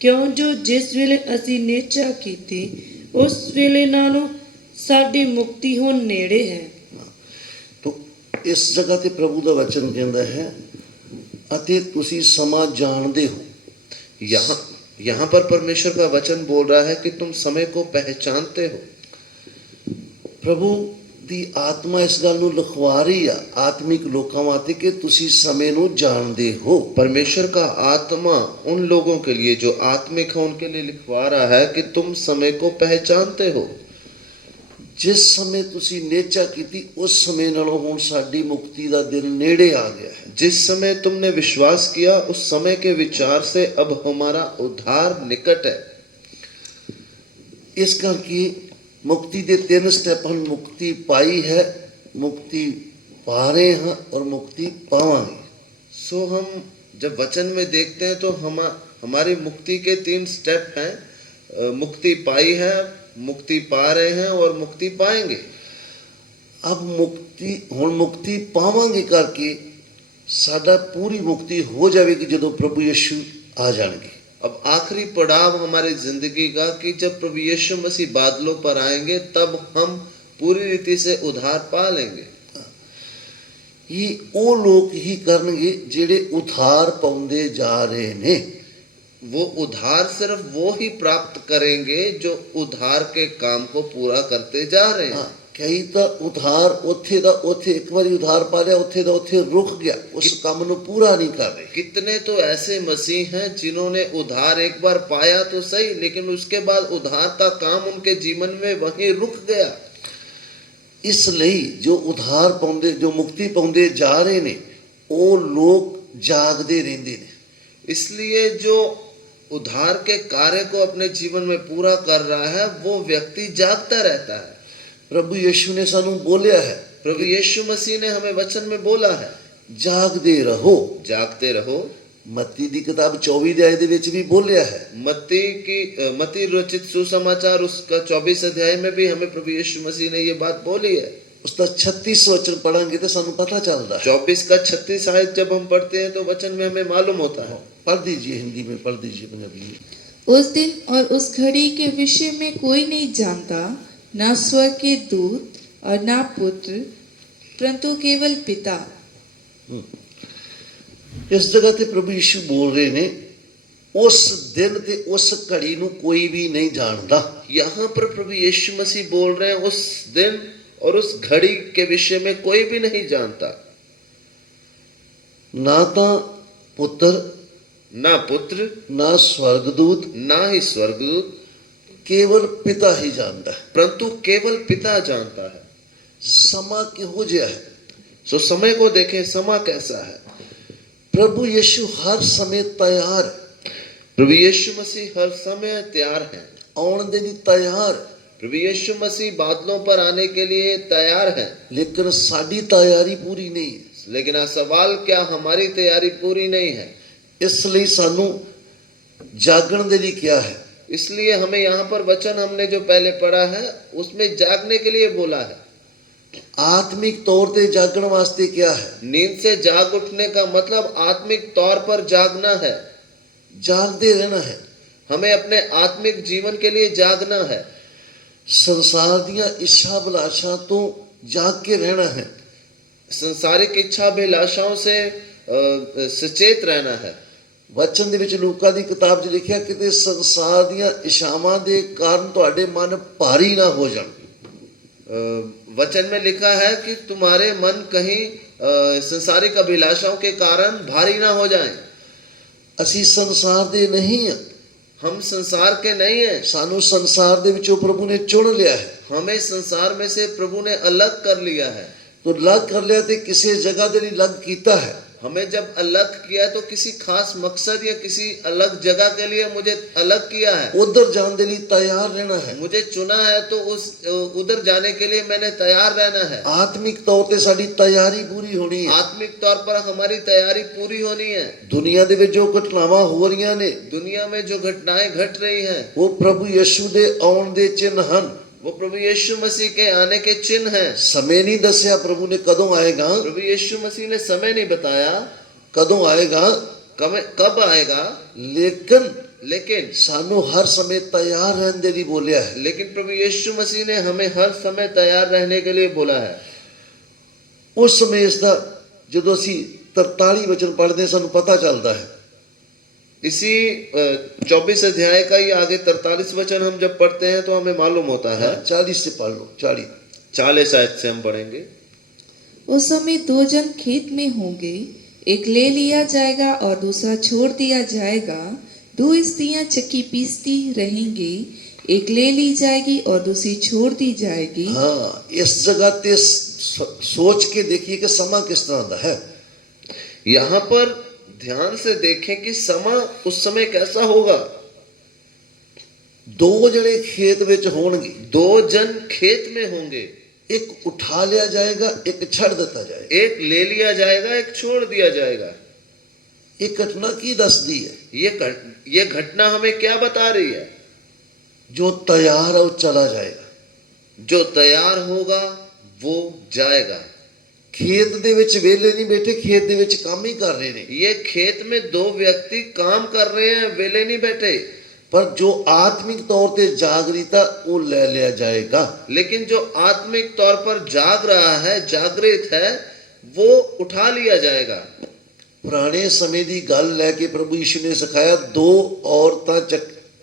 ਕਿਉਂ ਜੋ ਜਿਸ ਵੇਲੇ ਅਸੀਂ ਨਿਹਚਾ ਕੀਤੀ ਉਸ ਵੇਲੇ ਨਾਲੋਂ ਸਾਡੀ ਮੁਕਤੀ ਹੁਣ ਨੇੜੇ ਹੈ। तो इस जगह पे प्रभु का वचन कहता है अते तुसी समा जानते हो। यहाँ पर परमेश्वर का वचन बोल रहा है कि तुम समय को पहचानते हो। प्रभु दी आत्मा इस गल नूं लिखवा रही है आत्मिक लोकां वास्ते कि तुसी समय नूं जानते हो। परमेश्वर का आत्मा उन लोगों के लिए जो आत्मिक है उनके लिए लिखवा रहा है कि तुम समय को पहचानते हो। जिस समय तुसी नेचा कीती उस समय नालों हुण साडी मुक्ति दा दिन नेड़े आ गया है। जिस समय तुमने विश्वास किया उस समय के विचार से अब हमारा उद्धार निकट है। इस करके मुक्ति के 3 स्टेप हम मुक्ति पाई है, मुक्ति पा रहे हैं और मुक्ति पावांगे। सो हम जब वचन में देखते हैं तो हमारी मुक्ति के 3 स्टेप हैं। मुक्ति पाई है, मुक्ति पा रहे हैं और मुक्ति पाएंगे। अब मुक्ति हुण मुक्ति पावांगे करके साडा पूरी मुक्ति हो जाएगी जब प्रभु यीशु आ जाएंगे। अब आखिरी पड़ाव हमारी जिंदगी का कि जब प्रभु यीशु मसीह बादलों पर आएंगे तब हम पूरी रीति से उद्धार पा लेंगे। ये वो लोग ही करनगे जेड़े उद्धार पाउंदे जा रहे ने। वो उद्धार सिर्फ वो ही प्राप्त करेंगे जो उद्धार के काम को पूरा करते जा रहे हैं। कई तो उद्धार उथे दा उथे एक बार उद्धार पा लिया उथे दा उथे रुक गया, उस काम नूं पूरा नहीं कर रहे। कितने तो ऐसे मसीह हैं जिन्होंने उद्धार एक बार पाया तो सही, लेकिन उसके बाद उद्धार का काम उनके जीवन में वहीं रुक गया। इसलिए जो उद्धार पाउंदे जो मुक्ति पाउंदे जा रहे ने वो लोग जागदे रहिंदे ने। इसलिए जो उद्धार के कार्य को अपने जीवन में पूरा कर रहा है वो व्यक्ति जागता रहता है। प्रभु यीशु ने सानू बोलिया है, प्रभु यीशु मसीह ने हमें वचन में बोला है जागदे रहो, जागते रहो। मत्ती दी किताब 24 अध्याय दे विच भी बोलिया है। मत्ती रचित सुसमाचार उसका 24 अध्याय में भी हमें प्रभु यीशु मसीह ने ये बात बोली है। उसका 36 वचन पढ़ांगे तो सानू पता चलता है। 24 का 36 आयत जब हम पढ़ते हैं तो वचन में हमें मालूम होता है। पढ़ दीजिए, हिंदी में पढ़ दीजिए, पंजाबी में। उस दिन और उस घड़ी के विषय में कोई नहीं जानता, ना स्वर्ग के दूत और ना पुत्र, परंतु केवल पिता। इस जगह ते प्रभु यीशु बोल रहे ने उस दिन ते उस घड़ी नूं कोई भी नहीं जानता। यहाँ पर प्रभु यीशु मसीह बोल रहे हैं उस दिन और उस घड़ी के विषय में कोई भी नहीं जानता। ना तो पुत्र, ना पुत्र, ना स्वर्गदूत, ना ही स्वर्गदूत, केवल पिता ही जानता है। परंतु केवल पिता जानता है। समा किहो जिहा है, सो समय को देखें, समय कैसा है। प्रभु यीशु हर समय तैयार है, प्रभु यीशु मसीह हर समय तैयार है। आने के लिए तैयार है, प्रभु यीशु मसीह बादलों पर आने के लिए तैयार है। लेकिन साड़ी तैयारी पूरी नहीं है। लेकिन सवाल क्या हमारी तैयारी पूरी नहीं है? इसलिए सानू जागण के लिए क्या है? इसलिए हमें यहाँ पर वचन हमने जो पहले पढ़ा है उसमें जागने के लिए बोला है। आत्मिक तौर पे जागण वास्ते क्या है? नींद से जाग उठने का मतलब आत्मिक तौर पर जागना है, जागते रहना है। हमें अपने आत्मिक जीवन के लिए जागना है। संसार दियां इच्छा अभिलाषा तो जाग के रहना है। संसारिक इच्छा अभिलाषाओं से सचेत रहना है। वचन ਦੇ ਵਿੱਚ ਲੂਕਾ ਦੀ ਕਿਤਾਬ 'ਚ ਲਿਖਿਆ ਕਿਤੇ ਸੰਸਾਰ ਦੀਆਂ ਇਛਾਵਾਂ ਦੇ ਕਾਰਨ ਤੁਹਾਡੇ ਮਨ ਭਾਰੀ ਨਾ ਹੋ ਜਾਣ। वचन में लिखा है कि तुम्हारे मन कहीं संसारिक अभिलाषाओं के कारण भारी ना हो जाएं। ਅਸੀਂ ਸੰਸਾਰ ਦੇ ਨਹੀਂ ਹਾਂ, हम संसार के नहीं हैं। ਸਾਨੂੰ ਸੰਸਾਰ ਦੇ ਵਿੱਚੋਂ ਪ੍ਰਭੂ ਨੇ ਚੁਣ ਲਿਆ ਹੈ। हमें संसार में से प्रभु ने अलग कर लिया है। तो अलग कर लिया ਤੇ ਕਿਸੇ ਜਗ੍ਹਾ ਦੇ ਲਈ अलग ਕੀਤਾ है। हमें जब अलग किया तो किसी खास मकसद या किसी अलग जगह के लिए मुझे अलग किया है। उधर जाने के लिए तैयार रहना है। मुझे चुना है तो उस उधर जाने के लिए मैंने तैयार रहना है। आत्मिक तौर पे साडी तैयारी पूरी होनी है। आत्मिक तौर पर हमारी तैयारी पूरी होनी है। दुनिया दे विच जो घटनावां हो रही ने, दुनिया में जो घटनाएं घट रही हैं, वो प्रभु यीशु दे आउण दे चिन्ह हन। वो प्रभु यीशु मसीह के आने के चिन्ह हैं। समय नहीं दसिया प्रभु ने कदों आएगा। प्रभु यीशु मसीह ने समय नहीं बताया कदों आएगा, कब आएगा, लेकिन सानू हर समय तैयार रहने के लिए बोलिया है। लेकिन प्रभु यीशु मसीह ने हमें हर समय तैयार रहने के लिए बोला है। उस समय इसका जो असी 43 वचन पढ़ते सानू पता चलता है। इसी 24 अध्याय का ही आगे 43 वचन हम जब पढ़ते हैं तो हमें मालूम होता है। 40 से पढ़ लो। 40 आयत से हम पढ़ेंगे। उस समय दो जन खेत में होंगे, एक ले लिया जाएगा और दूसरा छोड़ दिया जाएगा। दो स्त्रियां चक्की पीसती रहेंगी, एक ले ली जाएगी और दूसरी छोड़ दी जाएगी। हाँ, इस जगह ते सोच के देखिए कि समा किस तरह का है। यहाँ पर ध्यान से देखें कि समा उस समय कैसा होगा। दो जने खेत विच होंगे, दो जन खेत में होंगे, एक उठा लिया जाएगा, एक छड़ देता जाएगा। एक ले लिया जाएगा, एक छोड़ दिया जाएगा। ये घटना की दसदी है? ये घटना हमें क्या बता रही है? जो तैयार है वो चला जाएगा, जो तैयार होगा वो जाएगा। खेत दे विच वेले नहीं बैठे, खेत दे विच काम ही कर रहे ने। ये खेत में दो व्यक्ति काम कर रहे हैं, वेले नहीं बैठे। पर जो आत्मिक तौर पे जागृता वो ले लिया जाएगा। लेकिन जो आत्मिक तौर पर जाग रहा है, जागृत है, वो उठा लिया जाएगा। पुराने समय की गल लेके प्रभु यीशु ने सिखाया, दो औरतां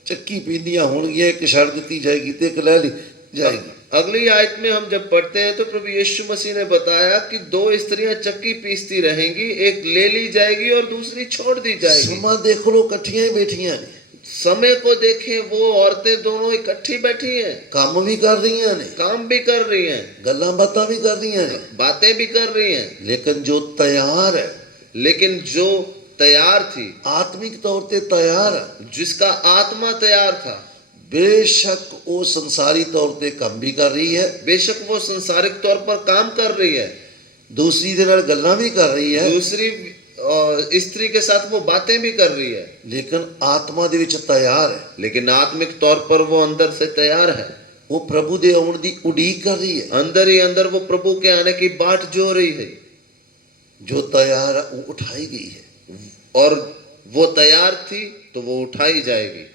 चक्की पींदियां होणगियां, एक छड़ दी जाएगी ते एक ले ली जाएगी। अगली आयत में हम जब पढ़ते हैं तो प्रभु यीशु मसीह ने बताया कि दो स्त्रियां चक्की पीसती रहेंगी, एक ले ली जाएगी और दूसरी छोड़ दी जाएगी। समा देख लो, कट्ठियां ही बैठियां ने। समय को देखें, वो औरतें दोनों इकट्ठी बैठी हैं, काम भी कर रही हैं, काम भी कर रही हैं, गल्लां बातां भी कर रही हैं, बातें भी कर रही हैं। लेकिन जो तैयार है, लेकिन जो तैयार थी, आत्मिक तौर पे तैयार है, जिसका आत्मा तैयार था, बेशक वो संसारी तौर पे काम भी कर रही है, बेशक वो संसारिक तौर पर काम कर रही है, दूसरी दे नाल गल्लां भी कर रही है, दूसरी स्त्री के साथ वो बातें भी कर रही है, लेकिन आत्मा दे विच तैयार है। लेकिन आत्मिक तौर पर वो अंदर से तैयार है। वो प्रभु दे आउण दी उड़ीक कर रही है। अंदर ही अंदर वो प्रभु के आने की बाट जो रही है। जो तैयार है वो उठाई गई है, और वो तैयार थी तो वो उठाई जाएगी।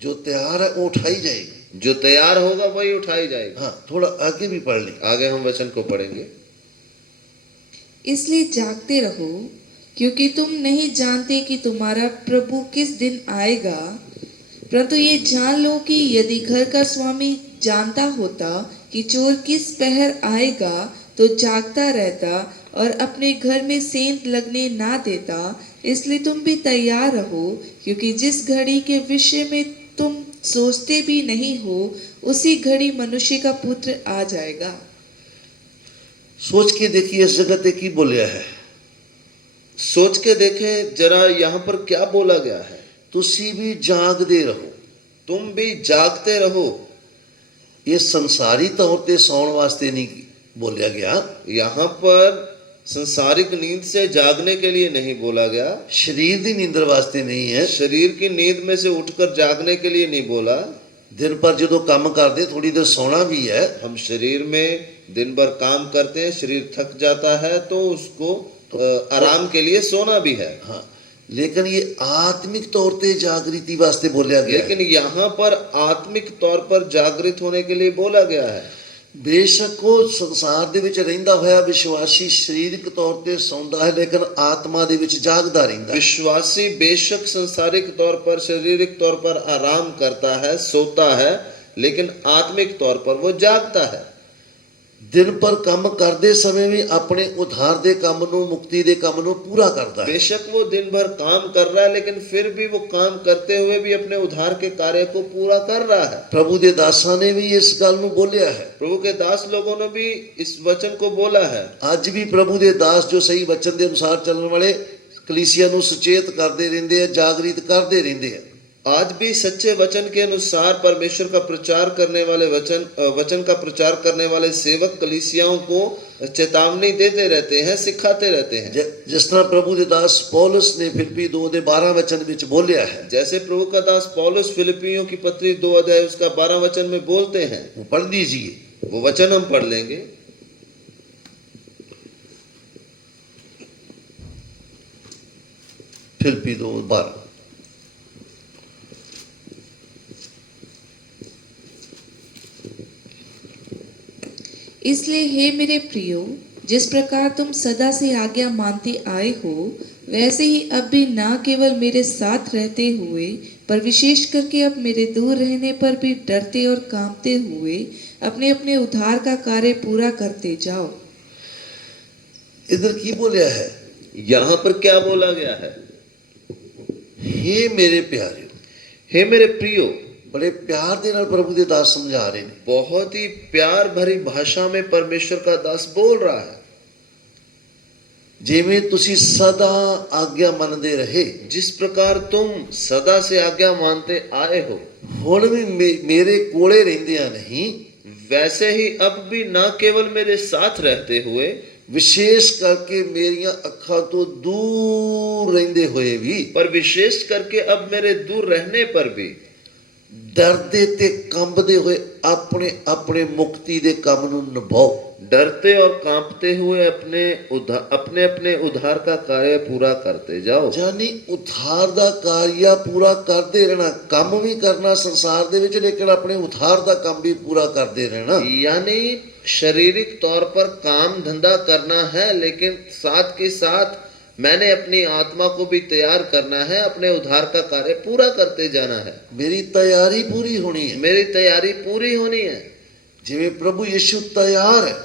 जो तैयार है वो उठाई जाएगी। जो तैयार होगा वही उठाई जाएगी। हाँ, थोड़ा आगे भी पढ़ लें। आगे हम वचन को पढ़ेंगे। इसलिए जागते रहो, क्योंकि तुम नहीं जानते कि तुम्हारा प्रभु किस दिन आएगा। परंतु ये जान लो कि यदि घर का स्वामी जानता होता कि चोर किस पहर आएगा तो जागता रहता और अपने घर में सेंध लगने ना देता। इसलिए तुम भी तैयार रहो, क्योंकि जिस घड़ी के विषय में तुम सोचते भी नहीं हो, उसी घड़ी मनुष्य का पुत्र आ जाएगा। सोच के देखिए इस जगह ते की बोलिया है। सोच के देखें जरा यहाँ पर क्या बोला गया है। तुसी भी जागदे रहो। तुम भी जागते रहो। ये संसारी तौर ते सौण वास्ते नहीं बोलिया गया। यहाँ पर संसारिक नींद से जागने के लिए नहीं बोला गया। शरीर दी नींदर वास्ते नहीं है। शरीर की नींद में से उठकर जागने के लिए नहीं बोला। दिन पर जो काम करते थोड़ी देर सोना भी है। हम शरीर में दिन भर काम करते हैं, शरीर थक जाता है तो उसको आराम के लिए सोना भी है। हाँ, लेकिन ये आत्मिक तौर पे जागृति वास्ते बोलिया गया। लेकिन यहाँ पर आत्मिक तौर पर जागृत होने के लिए बोला गया है। बेशक वो संसार दे विच रहिंदा होया विश्वासी शारीरिक तौर पे सौंदा है, लेकिन आत्मा दे विच जागदा रहिंदा है। विश्वासी बेशक संसारिक तौर पर शारीरिक तौर पर आराम करता है, सोता है, लेकिन आत्मिक तौर पर वो जागता है। दिन पर काम करते समय भी अपने उद्धार दे काम नू, मुक्ति दे काम नू पूरा करता है। बेशक वो दिन भर काम कर रहा है, लेकिन फिर भी वो काम करते हुए भी अपने उद्धार के कार्य को पूरा कर रहा है। प्रभु दे दासां ने भी इस गल नू बोलिया है। प्रभु के दास लोगों ने भी इस वचन को बोला है। आज भी प्रभु दे दास जो सही वचन के अनुसार चलने वाले कलीसिया नू सचेत करते रहंदे हैं, जागृत करते रहंदे हैं। आज भी सच्चे वचन के अनुसार परमेश्वर का प्रचार करने वाले वचन का प्रचार करने वाले सेवक कलीसियाओं को चेतावनी देते रहते हैं, सिखाते रहते हैं। जिस तरह प्रभु दे दास पौलुस ने फिलिप्पी 2:12 वचन विच बोलिया है। जैसे प्रभु का दास पौलुस फिलिपियों की पत्री 2 अध्याय उसका 12 वचन में बोलते हैं। वो पढ़ दीजिए, वो वचन हम पढ़ लेंगे। फिलिप्पी 2:12। इसलिए हे मेरे प्रियो, जिस प्रकार तुम सदा से आज्ञा मानते आए हो, वैसे ही अब भी ना केवल मेरे साथ रहते हुए, पर विशेष करके अब मेरे दूर रहने पर भी डरते और कांपते हुए अपने अपने उद्धार का कार्य पूरा करते जाओ। इधर की बोलिया है? यहाँ पर क्या बोला गया है? हे मेरे प्यारे, हे मेरे प्रियो। बड़े प्यार दे नाल प्रभु दे दास समझा रहे हैं। बहुत ही प्यार भरी भाषा में परमेश्वर का दास बोल रहा है। जिवें तुसी सदा आज्ञा मनदे रहे, जिस प्रकार तुम सदा से आज्ञा मानते आए हो, हुण भी मेरे कोले रहिंदियां नहीं, वैसे ही अब भी ना केवल मेरे साथ रहते हुए, विशेष करके मेरियां अखां तो दूर रहिंदे हुए भी, पर विशेष करके अब मेरे दूर रहने पर भी डरदे ते कंबदे हुए अपने अपने मुक्ति दे काम नू निभाओ। डरते और कांपते हुए अपने अपने उद्धार का कार्य पूरा करते जाओ। यानी उद्धार दा कार्य पूरा करते रहना, काम भी करना संसार दे विच, लेकिन अपने उद्धार दा काम भी पूरा करते रहना। यानी शारीरिक तौर पर काम धंधा करना है, लेकिन साथ के साथ मैंने अपनी आत्मा को भी तैयार करना है, अपने उद्धार का कार्य पूरा करते जाना है। मेरी तैयारी पूरी होनी है। मेरी तैयारी पूरी होनी है। जिवें प्रभु यीशु तैयार है,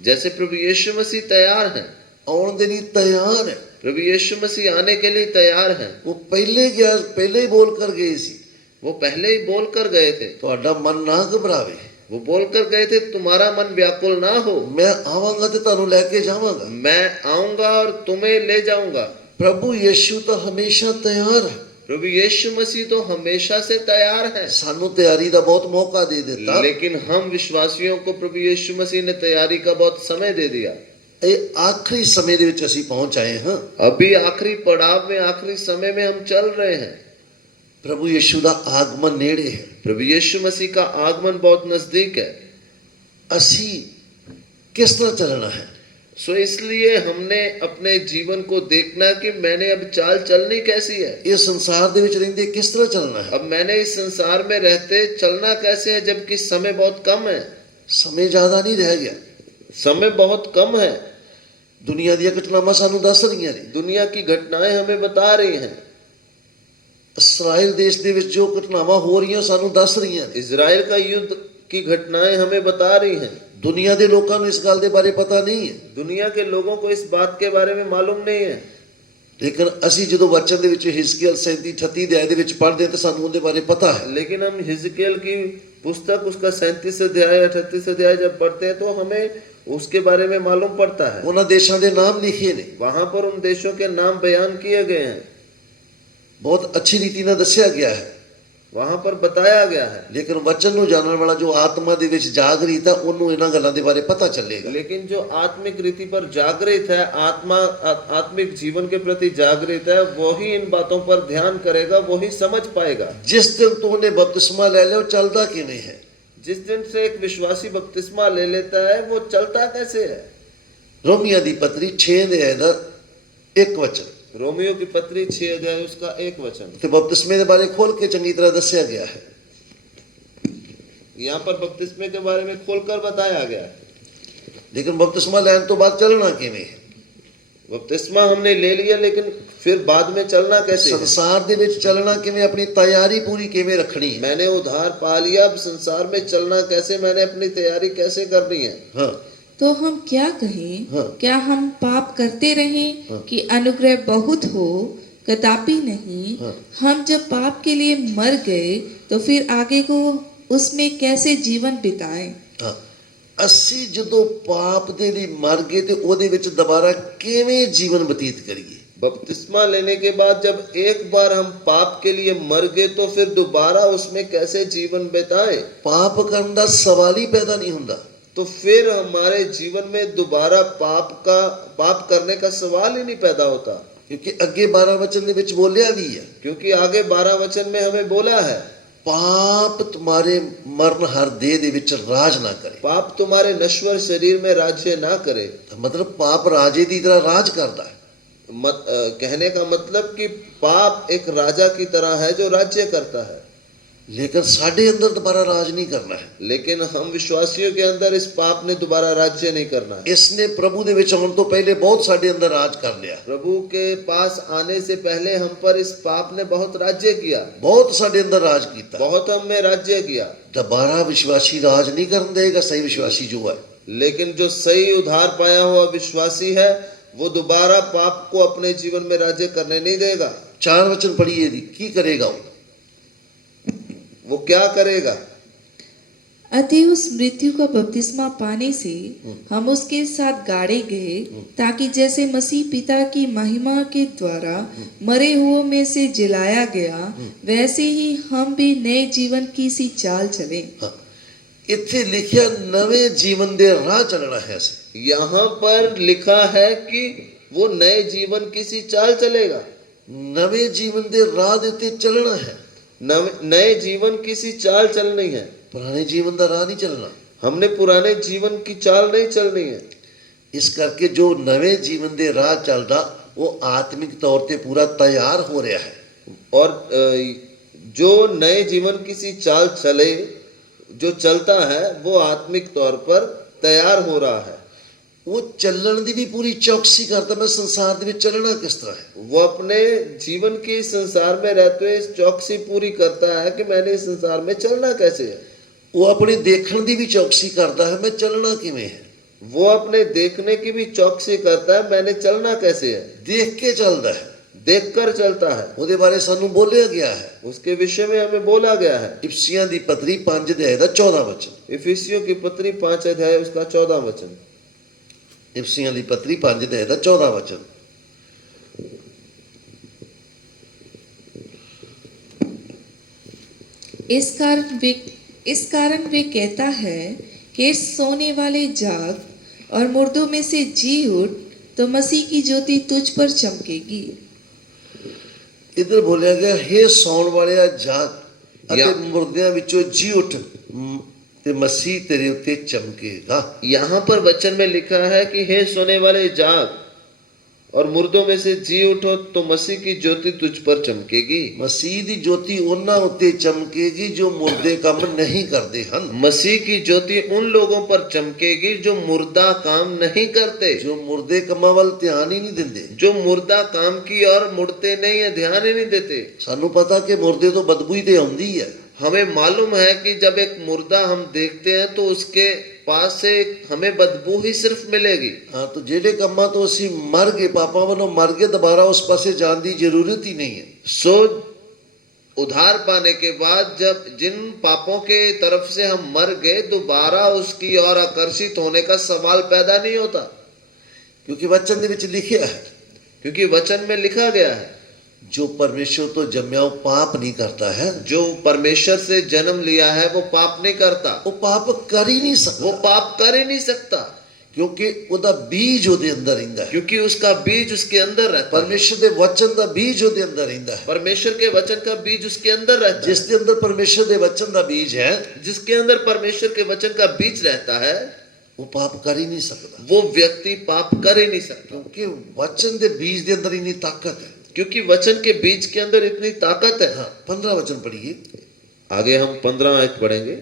जैसे प्रभु यीशु मसीह तैयार है, आउण दे लई तैयार है। प्रभु यीशु मसीह आने के लिए तैयार है। वो पहले गया, पहले ही बोल कर गए सी। वो पहले ही बोल कर गए थे। तुहाडा मन ना घबरावे। वो बोल कर गए थे, तुम्हारा मन व्याकुल ना हो, मैं आवांगा ते तुहानू लेके जावांगा। मैं आऊंगा और तुम्हें ले जाऊंगा। प्रभु यीशु तो हमेशा तैयार है। प्रभु यीशु मसीह तो हमेशा से तैयार है। सानू तैयारी दा बहुत मौका दे देता, लेकिन हम विश्वासियों को प्रभु यीशु मसीह ने तैयारी का बहुत समय दे दिया। ये आखिरी समय दे विच असीं पहुंच आए हां। अभी आखिरी पड़ाव में, आखिरी समय में हम चल रहे हैं। प्रभु यीशु दा आगमन नेड़े है। प्रभु यीशु मसीह का आगमन बहुत नजदीक है। असी किस तरह चलना है? सो इसलिए हमने अपने जीवन को देखना कि मैंने अब चाल चलनी कैसी है। ये संसार दे विच रहिंदे किस तरह चलना है? अब मैंने इस संसार में रहते चलना कैसे है, जबकि समय बहुत कम है। समय ज्यादा नहीं रह गया। समय बहुत कम है। दुनिया दी घटनावां सानू दस रही ने। दुनिया की घटनाएं हमें बता रही हैं। इस्राइल देश दे विच जो घटनावां हो रही सानू दस रही ने। इजराइल का युद्ध की घटनाएं हमें बता रही हैं। दुनिया के लोगों को इस गल के बारे पता नहीं है। दुनिया के लोगों को इस बात के बारे में मालूम नहीं है। लेकिन असी जो वचन दे विच हिजकिय्याह 37-38 अध्याय दे विच पढ़दे ते सानू उहदे बारे पता है। लेकिन हम हिजकिय्याह की पुस्तक उसका 37 अध्याय 38 अध्याय जब पढ़ते हैं तो हमें उसके बारे में मालूम पड़ता है। ਉਹਨਾਂ ਦੇਸ਼ਾਂ ਦੇ ਨਾਮ ਲਿਖੇ ਨੇ, वहां पर उन देशों के नाम बयान किए गए हैं, ਬਹੁਤ ਅੱਛੀ ਰੀਤੀ ਨਾਲ ਦੱਸਿਆ ਗਿਆ ਹੈ। वहां पर बताया गया है। ਲੇਕਿਨ ਵਚਨ ਨੂੰ ਜਾਣਨ ਵਾਲਾ ਜੋ ਆਤਮਾ ਦੇ ਵਿੱਚ ਜਾਗਰਿਤ ਹੈ ਉਹਨੂੰ ਇਹਨਾਂ ਗੱਲਾਂ ਦੇ ਬਾਰੇ ਪਤਾ ਚੱਲੇਗਾ। लेकिन जो आत्मिक रीति पर जागृत है, आत्मिक जीवन के प्रति जागृत है, वही इन बातों पर ध्यान करेगा, वही समझ पाएगा। ਜਿਸ ਦਿਨ ਤੋਂ ਉਹਨੇ ਬਪਤਿਸਮਾ ਲੈ ਲਿਆ ਉਹ ਚੱਲਦਾ ਕਿਵੇਂ ਹੈ? जिस दिन से एक विश्वासी बपतिस्मा ले लेता है, वो चलता कैसे है? ਰੋਮੀਆਂ ਦੀ ਪਤਰੀ 6 ਅਧਿਆਇ ਦਾ 1 ਵਚਨ रोमियो की पत्री 6 अध्याय उसका 1 वचन। ਤੇ ਬਪਤਿਸਮੇ ਦੇ ਬਾਰੇ ਖੋਲ ਕੇ ਚੰਗੀ ਤਰ੍ਹਾਂ ਦੱਸਿਆ ਗਿਆ ਹੈ। यहाँ पर बपतिस्मे के बारे में खोलकर बताया गया है। ਲੇਕਿਨ ਬਪਤਿਸਮਾ ਲੈਣ ਤੋਂ ਬਾਅਦ ਚੱਲਣਾ ਕਿਵੇਂ ਹੈ? बपतिस्मा हमने ले लिया, लेकिन फिर बाद में चलना कैसे है? ਸੰਸਾਰ ਦੇ ਵਿੱਚ ਚੱਲਣਾ ਕਿਵੇਂ? ਆਪਣੀ ਤਿਆਰੀ ਪੂਰੀ ਕਿਵੇਂ ਰੱਖਣੀ ਹੈ? मैंने उधार पा लिया, अब संसार में चलना कैसे, मैंने अपनी तैयारी कैसे करनी है? ਹਾਂ तो हम क्या कहें? हाँ। क्या हम पाप करते रहें हाँ। कि अनुग्रह बहुत हो? कदापि नहीं। हाँ। हम जब पाप के लिए मर गए तो फिर आगे को उसमें कैसे जीवन बिताएं? ਹਾਂ ਅਸੀਂ ਜਦੋਂ ਪਾਪ ਦੇ ਲਈ ਮਰ ਗਏ ਤੇ ਉਹਦੇ ਵਿੱਚ ਦੁਬਾਰਾ ਕਿਵੇਂ ਜੀਵਨ ਬਤੀਤ ਕਰੀਏ? बपतिस्मा लेने के बाद जब एक बार हम पाप के लिए मर गए, तो फिर दोबारा उसमें कैसे जीवन बिताएं? ਪਾਪ ਕਰਨ ਦਾ ਸਵਾਲ ਹੀ ਪੈਦਾ ਨਹੀਂ ਹੁੰਦਾ। तो फिर हमारे जीवन में दोबारा पाप करने का सवाल ही नहीं पैदा होता। ਕਿਉਂਕਿ ਅੱਗੇ 12 ਵਚਨ ਦੇ ਵਿੱਚ ਬੋਲਿਆ ਵੀ ਹੈ, क्योंकि आगे 12 वचन में हमें बोला है, ਪਾਪ तुम्हारे मरण हर देह ਦੇ ਵਿੱਚ ਰਾਜ ਨਾ ਕਰੇ। पाप तुम्हारे नश्वर शरीर में राज्य ना करे। ਮਤਲਬ ਪਾਪ ਰਾਜੇ ਦੀ ਤਰ੍ਹਾਂ ਰਾਜ ਕਰਦਾ ਹੈ। कहने का मतलब कि पाप एक राजा की तरह है जो राज्य करता है। ਲੇਕਿਨ ਸਾਡੇ ਅੰਦਰ ਦੁਬਾਰਾ ਰਾਜ ਨਹੀਂ ਕਰਨਾ ਹੈ। लेकिन हम विश्वासियों के अंदर इस पाप ने दोबारा राज्य नहीं करना है। ਇਸਨੇ ਪ੍ਰਭੂ ਦੇ ਵਿੱਚ ਆਉਣ ਤੋਂ ਪਹਿਲੇ ਬਹੁਤ ਸਾਡੇ ਅੰਦਰ ਰਾਜ ਕਰ ਲਿਆ। प्रभु के पास आने से पहले हम पर इस पाप ने बहुत राज्य किया, ਬਹੁਤ ਸਾਡੇ ਅੰਦਰ ਰਾਜ ਕੀਤਾ। बहुत हम में राज्य किया। ਦੁਬਾਰਾ ਵਿਸ਼ਵਾਸੀ ਰਾਜ ਨਹੀਂ ਕਰਨ ਦੇਗਾ। ਸਹੀ ਵਿਸ਼ਵਾਸੀ ਜੋ ਹੈ, लेकिन जो सही उद्धार पाया हुआ विश्वासी है, वो दोबारा पाप को अपने जीवन में राज्य करने नहीं देगा। 4 वचन पढ़िए दी की करेगा वो क्या करेगा? अतः उस मृत्यु का बपतिस्मा पाने से हम उसके साथ गाड़े गए, ताकि जैसे मसीह पिता की महिमा के द्वारा मरे हुओं में से जिलाया गया, वैसे ही हम भी नए जीवन की सी चाल चले। हाँ, इत्थे लिखिया नवे जीवन दे राह चलना है। यहाँ पर लिखा है कि वो नए जीवन की सी चाल चलेगा। नवे जीवन दे राह दे उत्ते चलना है। नए जीवन की सी चाल चलनी है। पुराने जीवन दा राह नहीं चलना। हमने पुराने जीवन की चाल नहीं चलनी है। इस करके जो नवे जीवन दे राह चलदा वो आत्मिक तौर पे पूरा तैयार हो रहा है। और जो नए जीवन की सी चाल चले, जो चलता है, वो आत्मिक तौर पर तैयार हो रहा है। वो चलन दी भी पूरी चौकसी करता, मैं संसार दे विच चलना किस तरह है। वो अपने जीवन के संसार में रहते हुए इस चौकसी पूरी करता है कि मैंने इस संसार में चलना कैसे है। वो अपने देखण दी भी चौकसी करता है, मैं चलना किवें है। वो अपने देखने की भी चौकसी करता है, मैंने चलना कैसे है। देख के चलता है, देखकर चलता है। ਉਹਦੇ ਬਾਰੇ ਸਾਨੂੰ ਬੋਲਿਆ ਗਿਆ ਹੈ। उसके विषय में हमें बोला गया है। इफिसियां दी पत्री 5 अध्याय दा 14 वचन। इफिसियों की पत्री 5 अध्याय उसका 14 वचन। इफिसियां दी पत्री 5 अध्याय दा 14 वचन। इस कारण वे कहता है कि सोने वाले जाग और मुर्दों में से जी उठ, तो मसीह की ज्योति तुझ पर चमकेगी। इधर बोलिया गया हे सौण वाले जाग या। अते मुर्दियां विचों जी उठ ते मसीह तेरे उत्ते चमकेगा। यहाँ पर वचन में लिखा है कि हे सोने वाले जाग और मुर्दों में से जी उठो, तो मसीह की ज्योति तुझ पर चमकेगी। मसीह दी ज्योति उन्हां उत्ते चमकेगी जो मुर्दे काम नहीं करते हन। मसीह की ज्योति उन लोगों पर चमकेगी जो मुर्दा काम नहीं करते, जो मुर्दे कमां वल ध्यान ही नहीं दिंदे, जो मुर्दा काम की ओर मुड़ते नहीं है, ध्यान ही नहीं देते। सानू पता कि मुर्दे तो बदबू ही ते आउंदी है। हमें मालूम है कि जब एक मुर्दा हम देखते हैं तो उसके पास से हमें बदबू ही सिर्फ मिलेगी। हाँ, तो जेडे कम्मा तो असी मर गए, पापा वालों मर गए, दोबारा उस पासे जान दी जरूरत ही नहीं है। सो उधार पाने के बाद जब जिन पापों के तरफ से हम मर गए, दोबारा उसकी ओर आकर्षित होने का सवाल पैदा नहीं होता, क्योंकि वचन ਦੇ ਵਿੱਚ ਲਿਖਿਆ ਹੈ क्योंकि वचन में लिखा गया है, जो परमेश्वर तो जम्या वो पाप नहीं करता है, जो परमेश्वर से जन्म लिया है वो पाप नहीं करता, वो पाप कर ही नहीं वो सकता, पाप कर ही नहीं सकता, क्योंकि ਉਹਦਾ ਬੀਜ ਉਹਦੇ ਅੰਦਰ ਰਹਿੰਦਾ ਹੈ। क्योंकि उसका बीज उसके अंदर रहता है, परमेश्वर ਦੇ वचन ਦਾ ਬੀਜ ਉਹਦੇ ਅੰਦਰ ਰਹਿੰਦਾ ਹੈ। परमेश्वर के वचन का बीज उसके अंदर रहता है, जिस ਦੇ ਅੰਦਰ परमेश्वर ਦੇ वचन ਦਾ ਬੀਜ है, जिसके अंदर परमेश्वर के वचन का बीज रहता है, वो पाप कर ही नहीं सकता, वो व्यक्ति पाप कर ही नहीं सकता, क्योंकि वचन ਦੇ ਬੀਜ ਦੇ ਅੰਦਰ इतनी ताकत है। क्योंकि वचन के बीज के अंदर इतनी ताकत है। हाँ, 15 वचन पढ़िए। आगे हम 15 आयत पढ़ेंगे।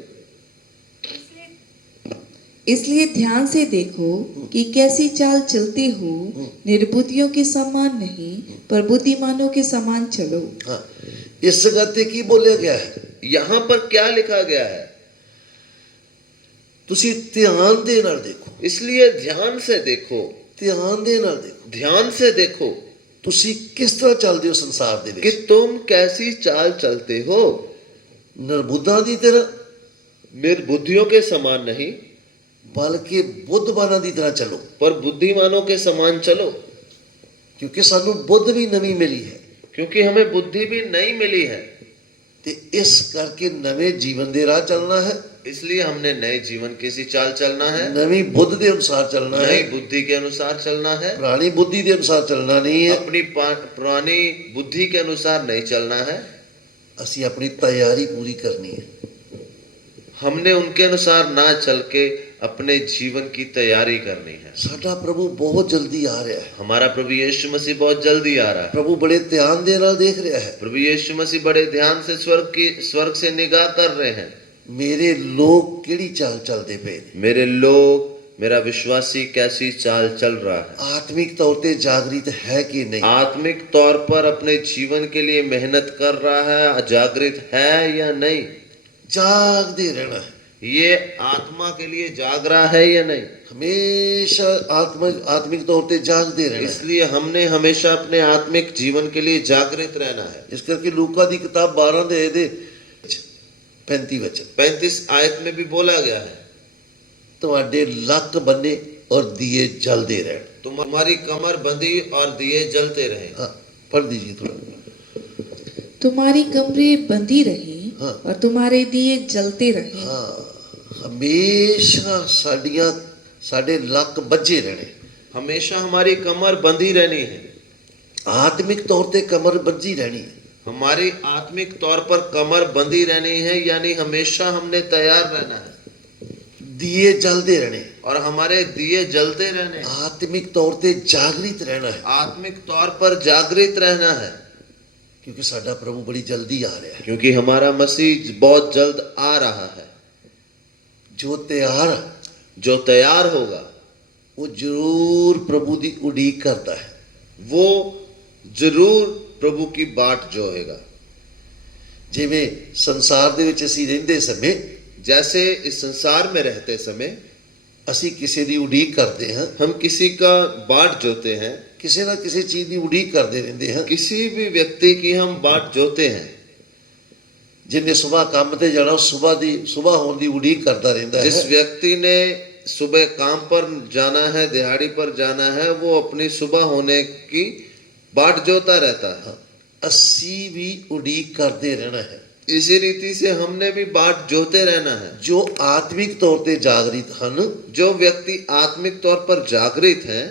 इसलिए ध्यान से देखो कि कैसी चाल चलते हो, निर्बुद्धियों के समान नहीं पर बुद्धिमानों के समान चलो। हाँ, इस जगह ते की बोलिया गया है, यहां पर क्या लिखा गया है? ਤੁਸੀਂ ਧਿਆਨ ਦੇ ਨਾਲ ਦੇਖੋ, इसलिए ध्यान से देखो, ਧਿਆਨ ਦੇ ਨਾਲ देखो, ध्यान से देखो ਤੁਸੀਂ ਕਿਸ ਤਰ੍ਹਾਂ ਚੱਲਦੇ ਹੋ ਸੰਸਾਰ ਦੇ कि ਵਿੱਚ। तुम कैसी चाल चलते हो, ਨਿਰਬੁੱਧਾਂ ਦੀ ਤਰ੍ਹਾਂ, निर्बुद्धियों के समान नहीं ਬਲਕਿ ਬੁੱਧਵਾਨਾਂ ਦੀ ਤਰ੍ਹਾਂ ਚੱਲੋ, पर बुद्धिमानों के समान चलो, ਕਿਉਂਕਿ ਸਾਨੂੰ ਬੁੱਧ ਵੀ ਨਵੀਂ ਮਿਲੀ ਹੈ क्योंकि हमें बुद्धि भी नई मिली है। ਤੇ ਇਸ ਕਰਕੇ ਨਵੇਂ ਜੀਵਨ ਦੇ ਰਾਹ ਚੱਲਣਾ ਹੈ, इसलिए हमने नए जीवन की सी चाल चलना है, ਨਵੀਂ ਬੁੱਧ ਦੇ ਅਨੁਸਾਰ ਚੱਲਣਾ ਹੈ, नई बुद्धि के अनुसार चलना है, ਪੁਰਾਣੀ ਬੁੱਧੀ ਦੇ ਅਨੁਸਾਰ ਚੱਲਣਾ ਨਹੀਂ ਹੈ। अपनी पुरानी बुद्धि के अनुसार नहीं चलना है। ਅਸੀਂ ਆਪਣੀ ਤਿਆਰੀ ਪੂਰੀ ਕਰਨੀ ਹੈ। हमने उनके अनुसार ना चल के अपने जीवन की तैयारी करनी है। ਸਾਡਾ ਪ੍ਰਭੂ ਬਹੁਤ ਜਲਦੀ ਆ ਰਿਹਾ ਹੈ, हमारा प्रभु यीशु मसीह बहुत जल्दी आ रहा है। ਪ੍ਰਭੂ ਬੜੇ ਧਿਆਨ ਦੇ ਨਾਲ ਦੇਖ ਰਿਹਾ ਹੈ। प्रभु यीशु मसीह बड़े ध्यान से स्वर्ग से निगाह कर रहे हैं। ਮੇਰੇ ਲੋਕ ਕਿਹੜੀ ਚਾਲ ਚੱਲਦੇ ਪਏ ਨੇ, मेरे लोग, मेरा विश्वासी कैसी चाल चल रहा है, ਆਤਮਿਕ ਤੌਰ ਤੇ ਜਾਗਰਿਤ ਹੈ ਕਿ ਨਹੀਂ। आत्मिक तौर पर अपने जीवन के लिए मेहनत कर रहा है, जागृत है या नहीं, ਜਾਗਦੇ ਰਹਿਣਾ ਹੈ, ये आत्मा के लिए जाग रहा है या नहीं। ਹਮੇਸ਼ਾ ਆਤਮਿਕ ਤੌਰ ਤੇ ਜਾਗਦੇ ਰਹਿਣਾ ਹੈ। इसलिए हमने हमेशा अपने आत्मिक जीवन के लिए जागृत रहना है। ਇਸ ਕਰਕੇ ਲੂਕਾ ਦੀ ਕਿਤਾਬ 12 ਦੇ ਇਹਦੇ 35 वचन 35 आयत में भी बोला गया है, ਤੁਹਾਡੇ ਲੱਕ ਬੰਨੇ ਔਰ ਦੀਏ ਜਲਦੇ ਰਹਿਣ। तुम्हारी कमर बंधी और दिए जलते रहे। हाँ, पढ़ दीजिए थोड़ा। तुम्हारी कमरें बंधी रही हाँ। और तुम्हारे दिए जलते रहे। हाँ, हमेशा साडे लक बजे रहने, हमेशा हमारी कमर बंधी रहनी है, आत्मिक तौर पे कमर बंधी रहनी है। हमारी आत्मिक तौर पर कमर बंधी रहनी है, यानी हमेशा हमने तैयार रहना है, दिए जलते रहने और हमारे दिए जलते रहने, आत्मिक तौर पे जागृत रहना है, आत्मिक तौर पर जागृत रहना है, क्योंकि साडा प्रभु बड़ी जल्दी आ रहा है। क्योंकि हमारा मसीह बहुत जल्द आ रहा है। जो तैयार होगा वो जरूर प्रभु की उड़ीक करता है, वो जरूर प्रभु की बाट जोहेगा। जिवें संसार दे विच असीं रहिंदे समय, जैसे इस संसार में रहते समय असीं किसी दी उड़ीक करते हैं, हम किसी का बाट जोते हैं, किसी ना किसी चीज की उड़ीक करते रहंदे हैं। किसी भी व्यक्ति की हम बाट जोते हैं। जिन्हें सुबह काम ते जाना, सुबह होने की उड़ीक करता रहता है। जिस व्यक्ति ने सुबह काम पर जाना है, दिहाड़ी पर जाना है, वो अपनी सुबह होने की बाट जोता रहता है। असी भी उड़ीक करते रहना है। इसी रीति से हमने भी बाट जोते रहना है। जो आत्मिक तौर पे जागृत हन, जो व्यक्ति आत्मिक तौर पर जागृत हैं,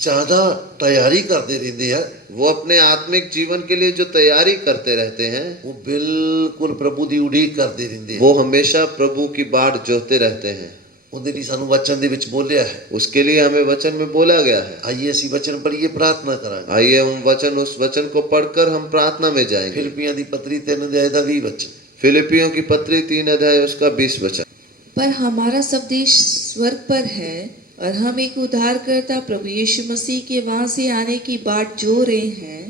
ज्यादा तैयारी करते रहते हैं, वो अपने आत्मिक जीवन के लिए जो तैयारी करते रहते हैं, वो बिल्कुल प्रभु की उड़ीक करते रहते हैं। वो हमेशा प्रभु की बाट जोते रहते हैं। उहदे लई सानू वचन दे विच बोलिया है। उसके लिए हमें वचन में बोला गया है। आइए असी वचन पढ़िए, प्रार्थना करांगे। आइए हम उस वचन को पढ़कर हम प्रार्थना में जाएंगे। फिलिपियां दी पत्री 3 अध्याय दा 20 वचन। फिलिपियों की पत्री 3 अध्याय उसका 20 वचन। पर हमारा सब देश स्वर्ग पर है और हम एक उद्धारकर्ता प्रभु यीशु मसीह के वहां से आने की बाट जो रहे हैं।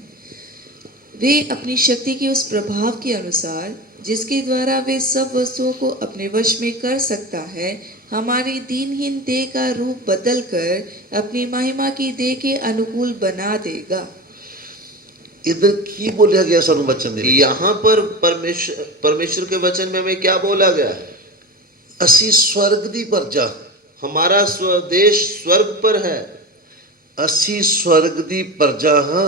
वे अपनी शक्ति के उस प्रभाव के अनुसार जिसके द्वारा वे सब वस्तुओं को अपने वश में कर सकता है, हमारी दीनहीन देह का रूप बदल कर अपनी महिमा की देह के अनुकूल बना देगा। इधर की बोलिया गया सानू वचन दे विच? यहाँ पर परमेश्वर के वचन में हमें क्या बोला गया है? ਅਸੀਂ स्वर्ग दी प्रजा, हमारा स्वदेश स्वर्ग पर है। ਅਸੀਂ स्वर्ग दी प्रजा हाँ,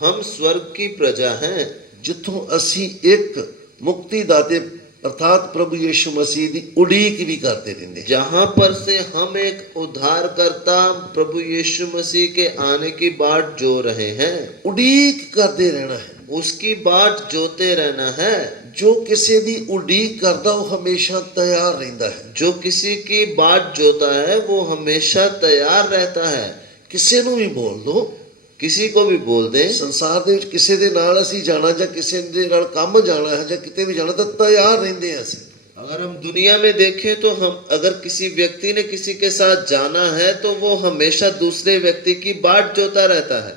हम स्वर्ग की प्रजा हैं, जिथों ਅਸੀਂ एक मुक्तिदाते अर्थात प्रभु यीशु मसीह दी उड़ीक भी करते रहंदे। जहां पर से हम एक उद्धारकर्ता प्रभु यीशु मसीह के आने की बाट जो रहे हैं, उड़ीक करते रहना है। उसकी बाट जोते रहना है। जो किसी दी उड़ीक करदा वो हमेशा तैयार रहंदा है। जो किसी की बाट जोता है वो हमेशा तैयार रहता है। किसी ਨੂੰ ਵੀ बोल दो, किसी को भी बोल दे, ਸੰਸਾਰ ਦੇ ਵਿੱਚ ਕਿਸੇ ਦੇ ਨਾਲ ਅਸੀਂ ਜਾਣਾ ਜਾਂ ਕਿਸੇ ਦੇ ਨਾਲ ਕੰਮ ਜਾਣਾ ਹੈ ਜਾਂ ਕਿਤੇ ਵੀ ਜਾਣਾ ਤਾਂ ਤਿਆਰ ਰਹਿੰਦੇ ਹਾਂ ਅਸੀਂ। अगर हम दुनिया में देखें तो हम अगर किसी व्यक्ति ने किसी के साथ जाना है तो वो हमेशा दूसरे व्यक्ति की बाट जोता रहता है।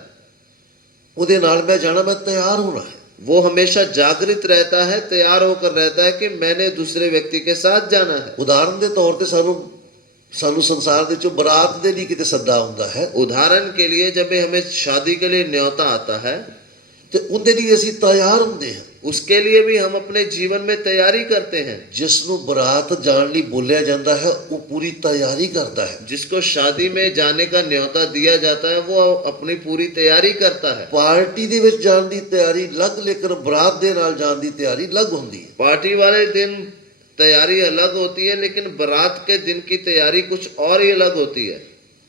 ਉਹਦੇ ਨਾਲ मैं जाना, मैं तैयार होना है। वो हमेशा जागृत रहता है, तैयार होकर रहता है कि मैंने दूसरे व्यक्ति के साथ जाना है। ਉਦਾਹਰਨ ਦੇ ਤੌਰ ਤੇ ਸਾਨੂੰ ਸੰਸਾਰ ਦੇ ਵਿੱਚੋਂ ਬਰਾਤ ਦੇ ਲਈ ਕਿਤੇ ਸੱਦਾ ਹੁੰਦਾ ਹੈ उदाहरण के लिए जब हमें शादी के लिए न्योता आता है ਤੇ ਉਹਦੇ ਲਈ ਅਸੀਂ ਤਿਆਰ ਹੁੰਦੇ ਹਾਂ। उसके लिए भी हम अपने जीवन में तैयारी करते हैं। ਜਿਸ ਨੂੰ ਬਰਾਤ ਜਾਣ ਲਈ ਬੋਲਿਆ ਜਾਂਦਾ ਹੈ ਉਹ ਪੂਰੀ ਤਿਆਰੀ ਕਰਦਾ ਹੈ। जिसको शादी में जाने का न्योता दिया जाता है वो अपनी पूरी तैयारी करता है। ਪਾਰਟੀ ਦੇ ਵਿੱਚ ਜਾਣ ਦੀ ਤਿਆਰੀ ਅਲੱਗ, ਲੇਕਿਨ ਬਰਾਤ ਦੇ ਨਾਲ ਜਾਣ ਦੀ ਤਿਆਰੀ ਅਲੱਗ ਹੁੰਦੀ ਹੈ। पार्टी वाले दिन तैयारी अलग होती है, लेकिन बारात के दिन की तैयारी कुछ और ही अलग होती है।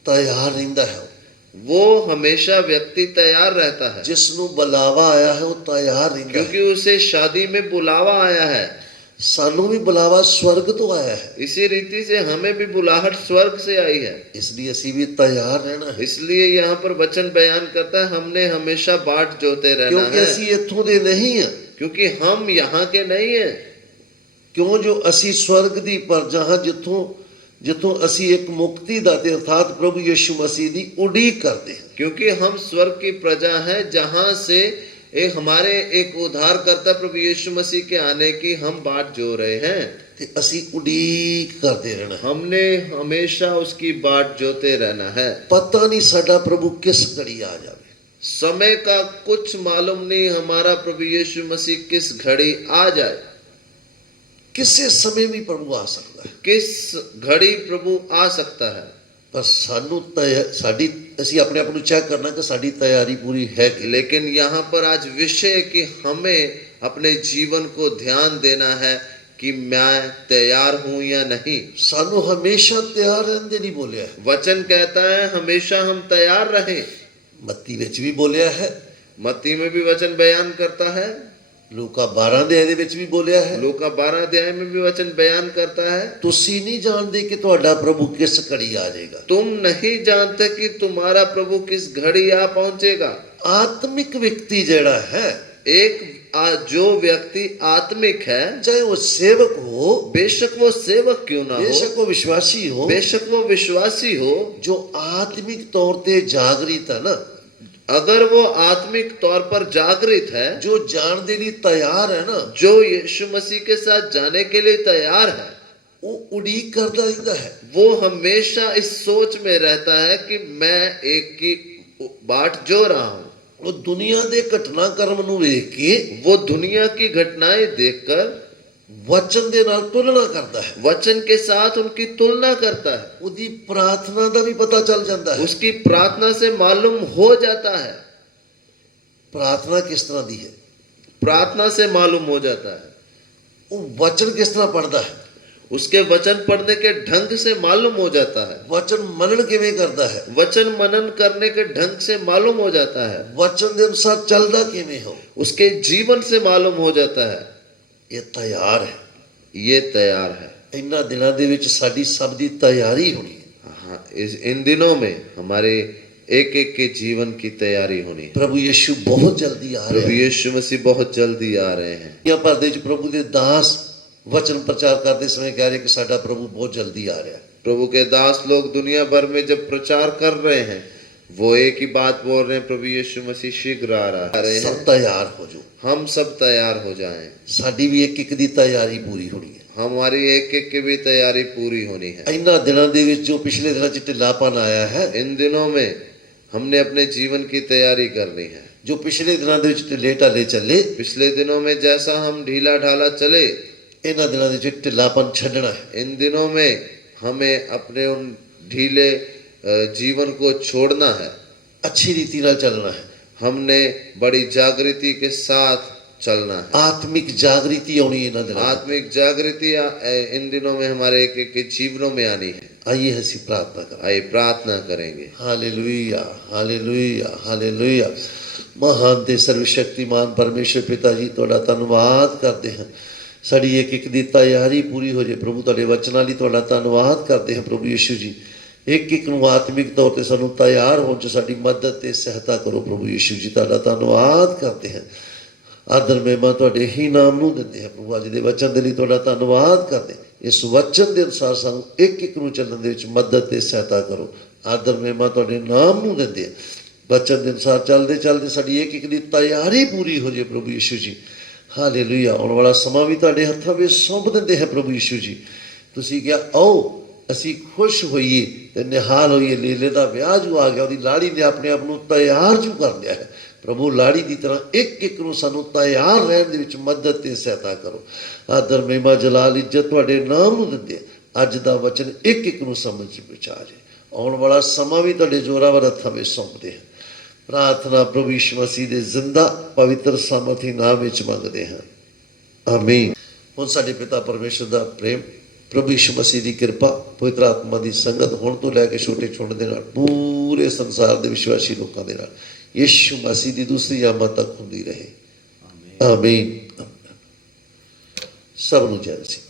ਤਿਆਰ ਰਹਿੰਦਾ ਹੈ वो हमेशा व्यक्ति तैयार रहता है, ਜਿਸ ਨੂੰ ਬੁਲਾਵਾ ਆਇਆ ਹੈ ਉਹ ਤਿਆਰ ਰਹਿੰਦਾ ਹੈ। क्योंकि उसे शादी में बुलावा आया है। ਸਾਨੂੰ ਵੀ ਬੁਲਾਵਾ स्वर्ग ਤੋਂ ਆਇਆ ਹੈ, इसी रीति से हमें भी बुलाहट स्वर्ग से आई है। ਇਸ ਲਈ ਅਸੀਂ ਵੀ ਤਿਆਰ ਰਹਿਣਾ ਹੈ। इसलिए यहाँ पर वचन बयान करता है हमने हमेशा बाट जोते रहना ਕਿਉਂਕਿ है, ਅਸੀਂ ਇੱਥੋਂ ਦੇ ਨਹੀਂ ਹਾਂ। क्योंकि हम यहाँ के नहीं हैं। ਕਿਉਂ ਜੋ ਅਸੀਂ स्वर्ग ਦੀ प्रजा ਹਾਂ, ਜਿੱਥੋਂ ਅਸੀਂ ਇੱਕ ਮੁਕਤੀਦਾਤੇ अर्थात प्रभु यीशु मसीह ਦੀ उड़ीक करते हैं। क्योंकि हम स्वर्ग की प्रजा हैं, जहां से हमारे एक उद्धारकर्ता प्रभु यीशु मसीह के आने की हम बाट जो रहे हैं। ਤੇ ਅਸੀਂ ਉਡੀਕ ਕਰਦੇ ਰਹਿਣਾ ਹੈ। हमने हमेशा उसकी बाट जोते रहना है। ਪਤਾ ਨਹੀਂ ਸਾਡਾ ਪ੍ਰਭੂ ਕਿਸ ਘੜੀ ਆ ਜਾਵੇ। समय का कुछ मालूम नहीं हमारा प्रभु यीशु मसीह किस घड़ी आ जाए। ਕਿਸੇ ਸਮੇਂ ਵੀ ਪ੍ਰਭੂ ਆ ਸਕਦਾ ਹੈ। किस घड़ी प्रभु आ सकता है। ਪਰ ਸਾਨੂੰ ਅਸੀਂ ਆਪਣੇ ਆਪ ਨੂੰ ਚੈੱਕ ਕਰਨਾ ਕਿ ਸਾਡੀ ਤਿਆਰੀ ਪੂਰੀ ਹੈ ਕਿ। लेकिन यहाँ पर आज विषय है कि हमें अपने जीवन को ध्यान देना है कि मैं तैयार हूं या नहीं। ਸਾਨੂੰ ਹਮੇਸ਼ਾ ਤਿਆਰ ਰਹਿਣ ਦੇ ਲਈ ਬੋਲਿਆ ਹੈ। वचन कहता है हमेशा हम तैयार रहें। ਮੱਤੀ ਵਿੱਚ ਵੀ ਬੋਲਿਆ ਹੈ, मत्ती में भी वचन बयान करता है, ਲੂਕਾ 12 ਅਧਿਆਇ ਦੇ ਵਿੱਚ ਵੀ ਬੋਲਿਆ ਹੈ। लूका 12 अध्याय में भी वचन बयान करता है ਤੁਸੀਂ ਨਹੀਂ ਜਾਣਦੇ ਕਿ ਤੁਹਾਡਾ ਪ੍ਰਭੂ ਕਿਸ ਘੜੀ ਆ ਜਾਏਗਾ। तुम नहीं जानते कि तुम्हारा प्रभु किस घड़ी आ पहुंचेगा। ਆਤਮਿਕ ਵਿਅਕਤੀ ਜਿਹੜਾ ਹੈ, जो व्यक्ति आत्मिक है, ਚਾਹੇ ਉਹ ਸੇਵਕ ਹੋ, बेशक वो सेवक क्यों ना हो, ਬੇਸ਼ੱਕ ਉਹ ਵਿਸ਼ਵਾਸੀ ਹੋ, बेशक वो विश्वासी हो, ਜੋ ਆਤਮਿਕ ਤੌਰ ਤੇ ਜਾਗਰਿਤ ਹੈ ਨਾ, अगर वो आत्मिक तौर पर जागृत है, ਜੋ ਜਾਣ ਦੇ ਲਈ ਤਿਆਰ ਹੈ ਨਾ, जो यीशु मसीह के साथ जाने के लिए तैयार है, ਉਹ ਉਡੀਕ ਕਰਦਾ ਰਹਿੰਦਾ ਹੈ। वो हमेशा इस सोच में रहता है कि मैं एक की बाट जो रहा हूं। ਉਹ ਦੁਨੀਆ ਦੇ ਘਟਨਾਕ੍ਰਮ ਨੂੰ ਵੇਖ ਕੇ वो दुनिया की घटनाएं देखकर ਵਚਨ ਦੇ ਨਾਲ ਤੁਲਨਾ ਕਰਦਾ ਹੈ। वचन के साथ उनकी तुलना करता है। ਉਹਦੀ ਪ੍ਰਾਰਥਨਾ ਦਾ ਵੀ ਪਤਾ ਚੱਲ ਜਾਂਦਾ ਹੈ। उसकी प्रार्थना से मालूम हो जाता है। ਪ੍ਰਾਰਥਨਾ ਕਿਸ ਤਰ੍ਹਾਂ ਦੀ ਹੈ, प्रार्थना से मालूम हो जाता है। ਉਹ ਵਚਨ ਕਿਸ ਤਰ੍ਹਾਂ ਪੜਦਾ ਹੈ, उसके वचन पढ़ने के ढंग से मालूम हो जाता है। ਵਚਨ ਮੰਨਣ ਕਿਵੇਂ ਕਰਦਾ ਹੈ, वचन मनन करने के ढंग से मालूम हो जाता है। ਵਚਨ ਦੇ ਅਨੁਸਾਰ ਚੱਲਦਾ ਕਿਵੇਂ ਹੋ। उसके जीवन से मालूम हो जाता है। ਇਹ ਤਿਆਰ ਹੈ। ये तैयार है। ਇਹਨਾਂ ਦਿਨਾਂ ਦੇ ਵਿੱਚ ਸਾਡੀ ਸਭ ਦੀ ਤਿਆਰੀ ਹੋਣੀ ਹੈ। हाँ, इन दिनों में हमारे एक एक के जीवन की तैयारी होनी है। ਪ੍ਰਭੂ ਯੀਸ਼ੂ ਬਹੁਤ ਜਲਦੀ ਆ ਰਿਹਾ प्रभु ਹੈ। यीशु मसीह बहुत जल्दी आ रहे हैं। ਦੁਨੀਆ ਭਰ ਦੇ ਵਿੱਚ ਪ੍ਰਭੂ ਦੇ ਦਾਸ ਵਚਨ ਪ੍ਰਚਾਰ ਕਰਦੇ ਸਮੇਂ ਕਹਿ ਰਹੇ ਕਿ ਸਾਡਾ ਪ੍ਰਭੂ ਬਹੁਤ ਜਲਦੀ ਆ ਰਿਹਾ ਹੈ। प्रभु के दास लोग दुनिया भर में जब प्रचार कर रहे हैं वो एक ही बात बोल रहे हैं, प्रभु यीशु मसीह शीघ्र आ रहे हैं। ਸਭ ਤਿਆਰ ਹੋ ਜਾਓ। हम सब तैयार हो जाएं। ਸਾਡੀ ਵੀ ਇੱਕ ਇੱਕ ਦੀ ਤਿਆਰੀ ਪੂਰੀ ਹੋਣੀ ਹੈ। हमारी एक एक की भी तैयारी पूरी होनी है। ਇਹਨਾਂ ਦਿਨਾਂ ਦੇ ਵਿੱਚ ਜੋ ਪਿਛਲੇ ਦਿਨਾਂ 'ਚ ਢਿੱਲਾਪਨ ਆਇਆ ਹੈ, इन दिनों में हमने अपने जीवन की तैयारी करनी है। ਜੋ ਪਿਛਲੇ ਦਿਨਾਂ ਦੇ ਵਿੱਚ ਢਿੱਲੇ ਢਾਲੇ ਚੱਲੇ, पिछले दिनों में जैसा हम ढीला ढाला चले, ਇਹਨਾਂ ਦਿਨਾਂ ਦੇ ਵਿੱਚ ਢਿੱਲਾਪਨ ਛੱਡਣਾ ਹੈ। इन दिनों में हमें अपने उन ढीले जीवन को छोड़ना है। ਅੱਛੀ ਰੀਤੀ ਨਾਲ ਚੱਲਣਾ ਹੈ। हमने बड़ी जागृति के साथ चलना है। ਆਤਮਿਕ ਜਾਗ੍ਰਿਤੀ ਆਉਣੀ ਇਹਨਾਂ ਦਿਨਾਂ ਵਿੱਚ। आत्मिक जागृति इन दिनों में हमारे एक एक के जीवनों में आनी है। ਆਈਏ ਅਸੀਂ ਪ੍ਰਾਰਥਨਾ ਕਰਾਂ। आइए प्रार्थना करेंगे। Hallelujah, hallelujah, hallelujah. ਮਹਾਨ ਤੇ ਸਰਵਸ਼ਕਤੀਮਾਨ ਪਰਮੇਸ਼ਰ ਪਿਤਾ ਜੀ, ਤੁਹਾਡਾ ਧੰਨਵਾਦ ਕਰਦੇ ਹਾਂ। ਸਾਡੀ ਇੱਕ ਇੱਕ ਦੀ ਤਿਆਰੀ ਪੂਰੀ ਹੋ ਜੇ ਪ੍ਰਭੂ। ਤੁਹਾਡੇ ਵਚਨਾਂ ਲਈ ਤੁਹਾਡਾ ਧੰਨਵਾਦ ਕਰਦੇ ਹਾਂ ਪ੍ਰਭੂ ਯਿਸੂ ਜੀ। ਇੱਕ ਇੱਕ ਨੂੰ ਆਤਮਿਕ ਤੌਰ ਤੇ ਸਾਨੂੰ ਤਿਆਰ ਹੋਣ 'ਚ ਸਾਡੀ ਮਦਦ ਤੇ ਸਹਾਇਤਾ ਕਰੋ ਪ੍ਰਭੂ ਯਿਸੂ ਜੀ। ਤੁਹਾਡਾ ਧੰਨਵਾਦ ਕਰਦੇ ਹਾਂ। ਆਦਰ ਮਹਿਮਾ ਤੁਹਾਡੇ ਹੀ ਨਾਮ ਨੂੰ ਦਿੰਦੇ ਹਾਂ ਪ੍ਰਭੂ। ਅੱਜ ਦੇ ਵਚਨ ਦੇ ਲਈ ਤੁਹਾਡਾ ਧੰਨਵਾਦ ਕਰਦੇ। ਇਸ ਵਚਨ ਦੇ ਅਨੁਸਾਰ ਸਾਨੂੰ ਇੱਕ ਇੱਕ ਨੂੰ ਚੱਲਣ ਦੇ ਵਿੱਚ ਮਦਦ ਤੇ ਸਹਾਇਤਾ ਕਰੋ। ਆਦਰ ਮਹਿਮਾ ਤੁਹਾਡੇ ਨਾਮ ਨੂੰ ਦਿੰਦੇ ਹਾਂ। ਵਚਨ ਦੇ ਅਨੁਸਾਰ ਚੱਲਦੇ ਚੱਲਦੇ ਸਾਡੀ ਇੱਕ ਇੱਕ ਦੀ ਤਿਆਰੀ ਪੂਰੀ ਹੋ ਜੇ ਪ੍ਰਭੂ ਯਿਸੂ ਜੀ। ਹਾਲੇਲੂਇਆ। ਆਉਣ ਵਾਲਾ ਸਮਾਂ ਵੀ ਤੁਹਾਡੇ ਹੱਥਾਂ ਵਿੱਚ ਸੌਂਪ ਦਿੰਦੇ ਹੈ ਪ੍ਰਭੂ ਯਿਸੂ ਜੀ। ਤੁਸੀਂ ਕਿਹਾ ਆਓ ਅਸੀਂ ਖੁਸ਼ ਹੋਈਏ ਤੇ ਨਿਹਾਲ ਹੋਈਏ। ਲੀਲੇ ਦਾ ਵਿਆਹ ਜੋ ਆ ਗਿਆ, ਉਹਦੀ ਲਾੜੀ ਨੇ ਆਪਣੇ ਆਪ ਨੂੰ ਤਿਆਰ ਜੋ ਕਰ ਲਿਆ ਹੈ ਪ੍ਰਭੂ। ਲਾੜੀ ਦੀ ਤਰ੍ਹਾਂ ਇੱਕ ਇੱਕ ਨੂੰ ਸਾਨੂੰ ਤਿਆਰ ਰਹਿਣ ਦੇ ਵਿੱਚ ਮਦਦ ਤੇ ਸਹਾਇਤਾ ਕਰੋ। ਆਦਰ ਮਹਿਮਾ ਜਲਾਲ ਇੱਜ਼ਤ ਤੁਹਾਡੇ ਨਾਮ ਨੂੰ ਦਿੰਦੇ ਆ। ਅੱਜ ਦਾ ਵਚਨ ਇੱਕ ਇੱਕ ਨੂੰ ਸਮਝ ਵਿੱਚ ਆ ਜਾਏ। ਆਉਣ ਵਾਲਾ ਸਮਾਂ ਵੀ ਤੁਹਾਡੇ ਜ਼ੋਰਾਵਰ ਹੱਥਾਂ ਵਿੱਚ ਸੌਂਪਦੇ ਹਾਂ। ਪ੍ਰਾਰਥਨਾ ਪ੍ਰਭੂ ਯਿਸੂ ਮਸੀਹ ਦੇ ਜ਼ਿੰਦਾ ਪਵਿੱਤਰ ਸਾਮਰਥੀ ਨਾਮ ਵਿੱਚ ਮੰਗਦੇ ਹਾਂ, ਆਮੀਨ। ਹੁਣ ਸਾਡੇ ਪਿਤਾ ਪਰਮੇਸ਼ਰ ਦਾ ਪ੍ਰੇਮ, ਪ੍ਰਭੂ ਯਿਸੂ ਮਸੀਹ ਦੀ ਕਿਰਪਾ, ਪਵਿੱਤਰ ਆਤਮਾ ਦੀ ਸੰਗਤ ਹੁਣ ਤੋਂ ਲੈ ਕੇ ਛੋਟੇ ਛੋਟੇ ਦੇ ਨਾਲ ਪੂਰੇ ਸੰਸਾਰ ਦੇ ਵਿਸ਼ਵਾਸੀ ਲੋਕਾਂ ਦੇ ਨਾਲ ਯਿਸੂ ਮਸੀਹ ਦੀ ਦੂਸਰੀ ਆਮਦ ਤੱਕ ਹੁੰਦੀ ਰਹੇ, ਆਮੀਨ। ਸਭ ਨੂੰ ਜੈ ਮਸੀਹ।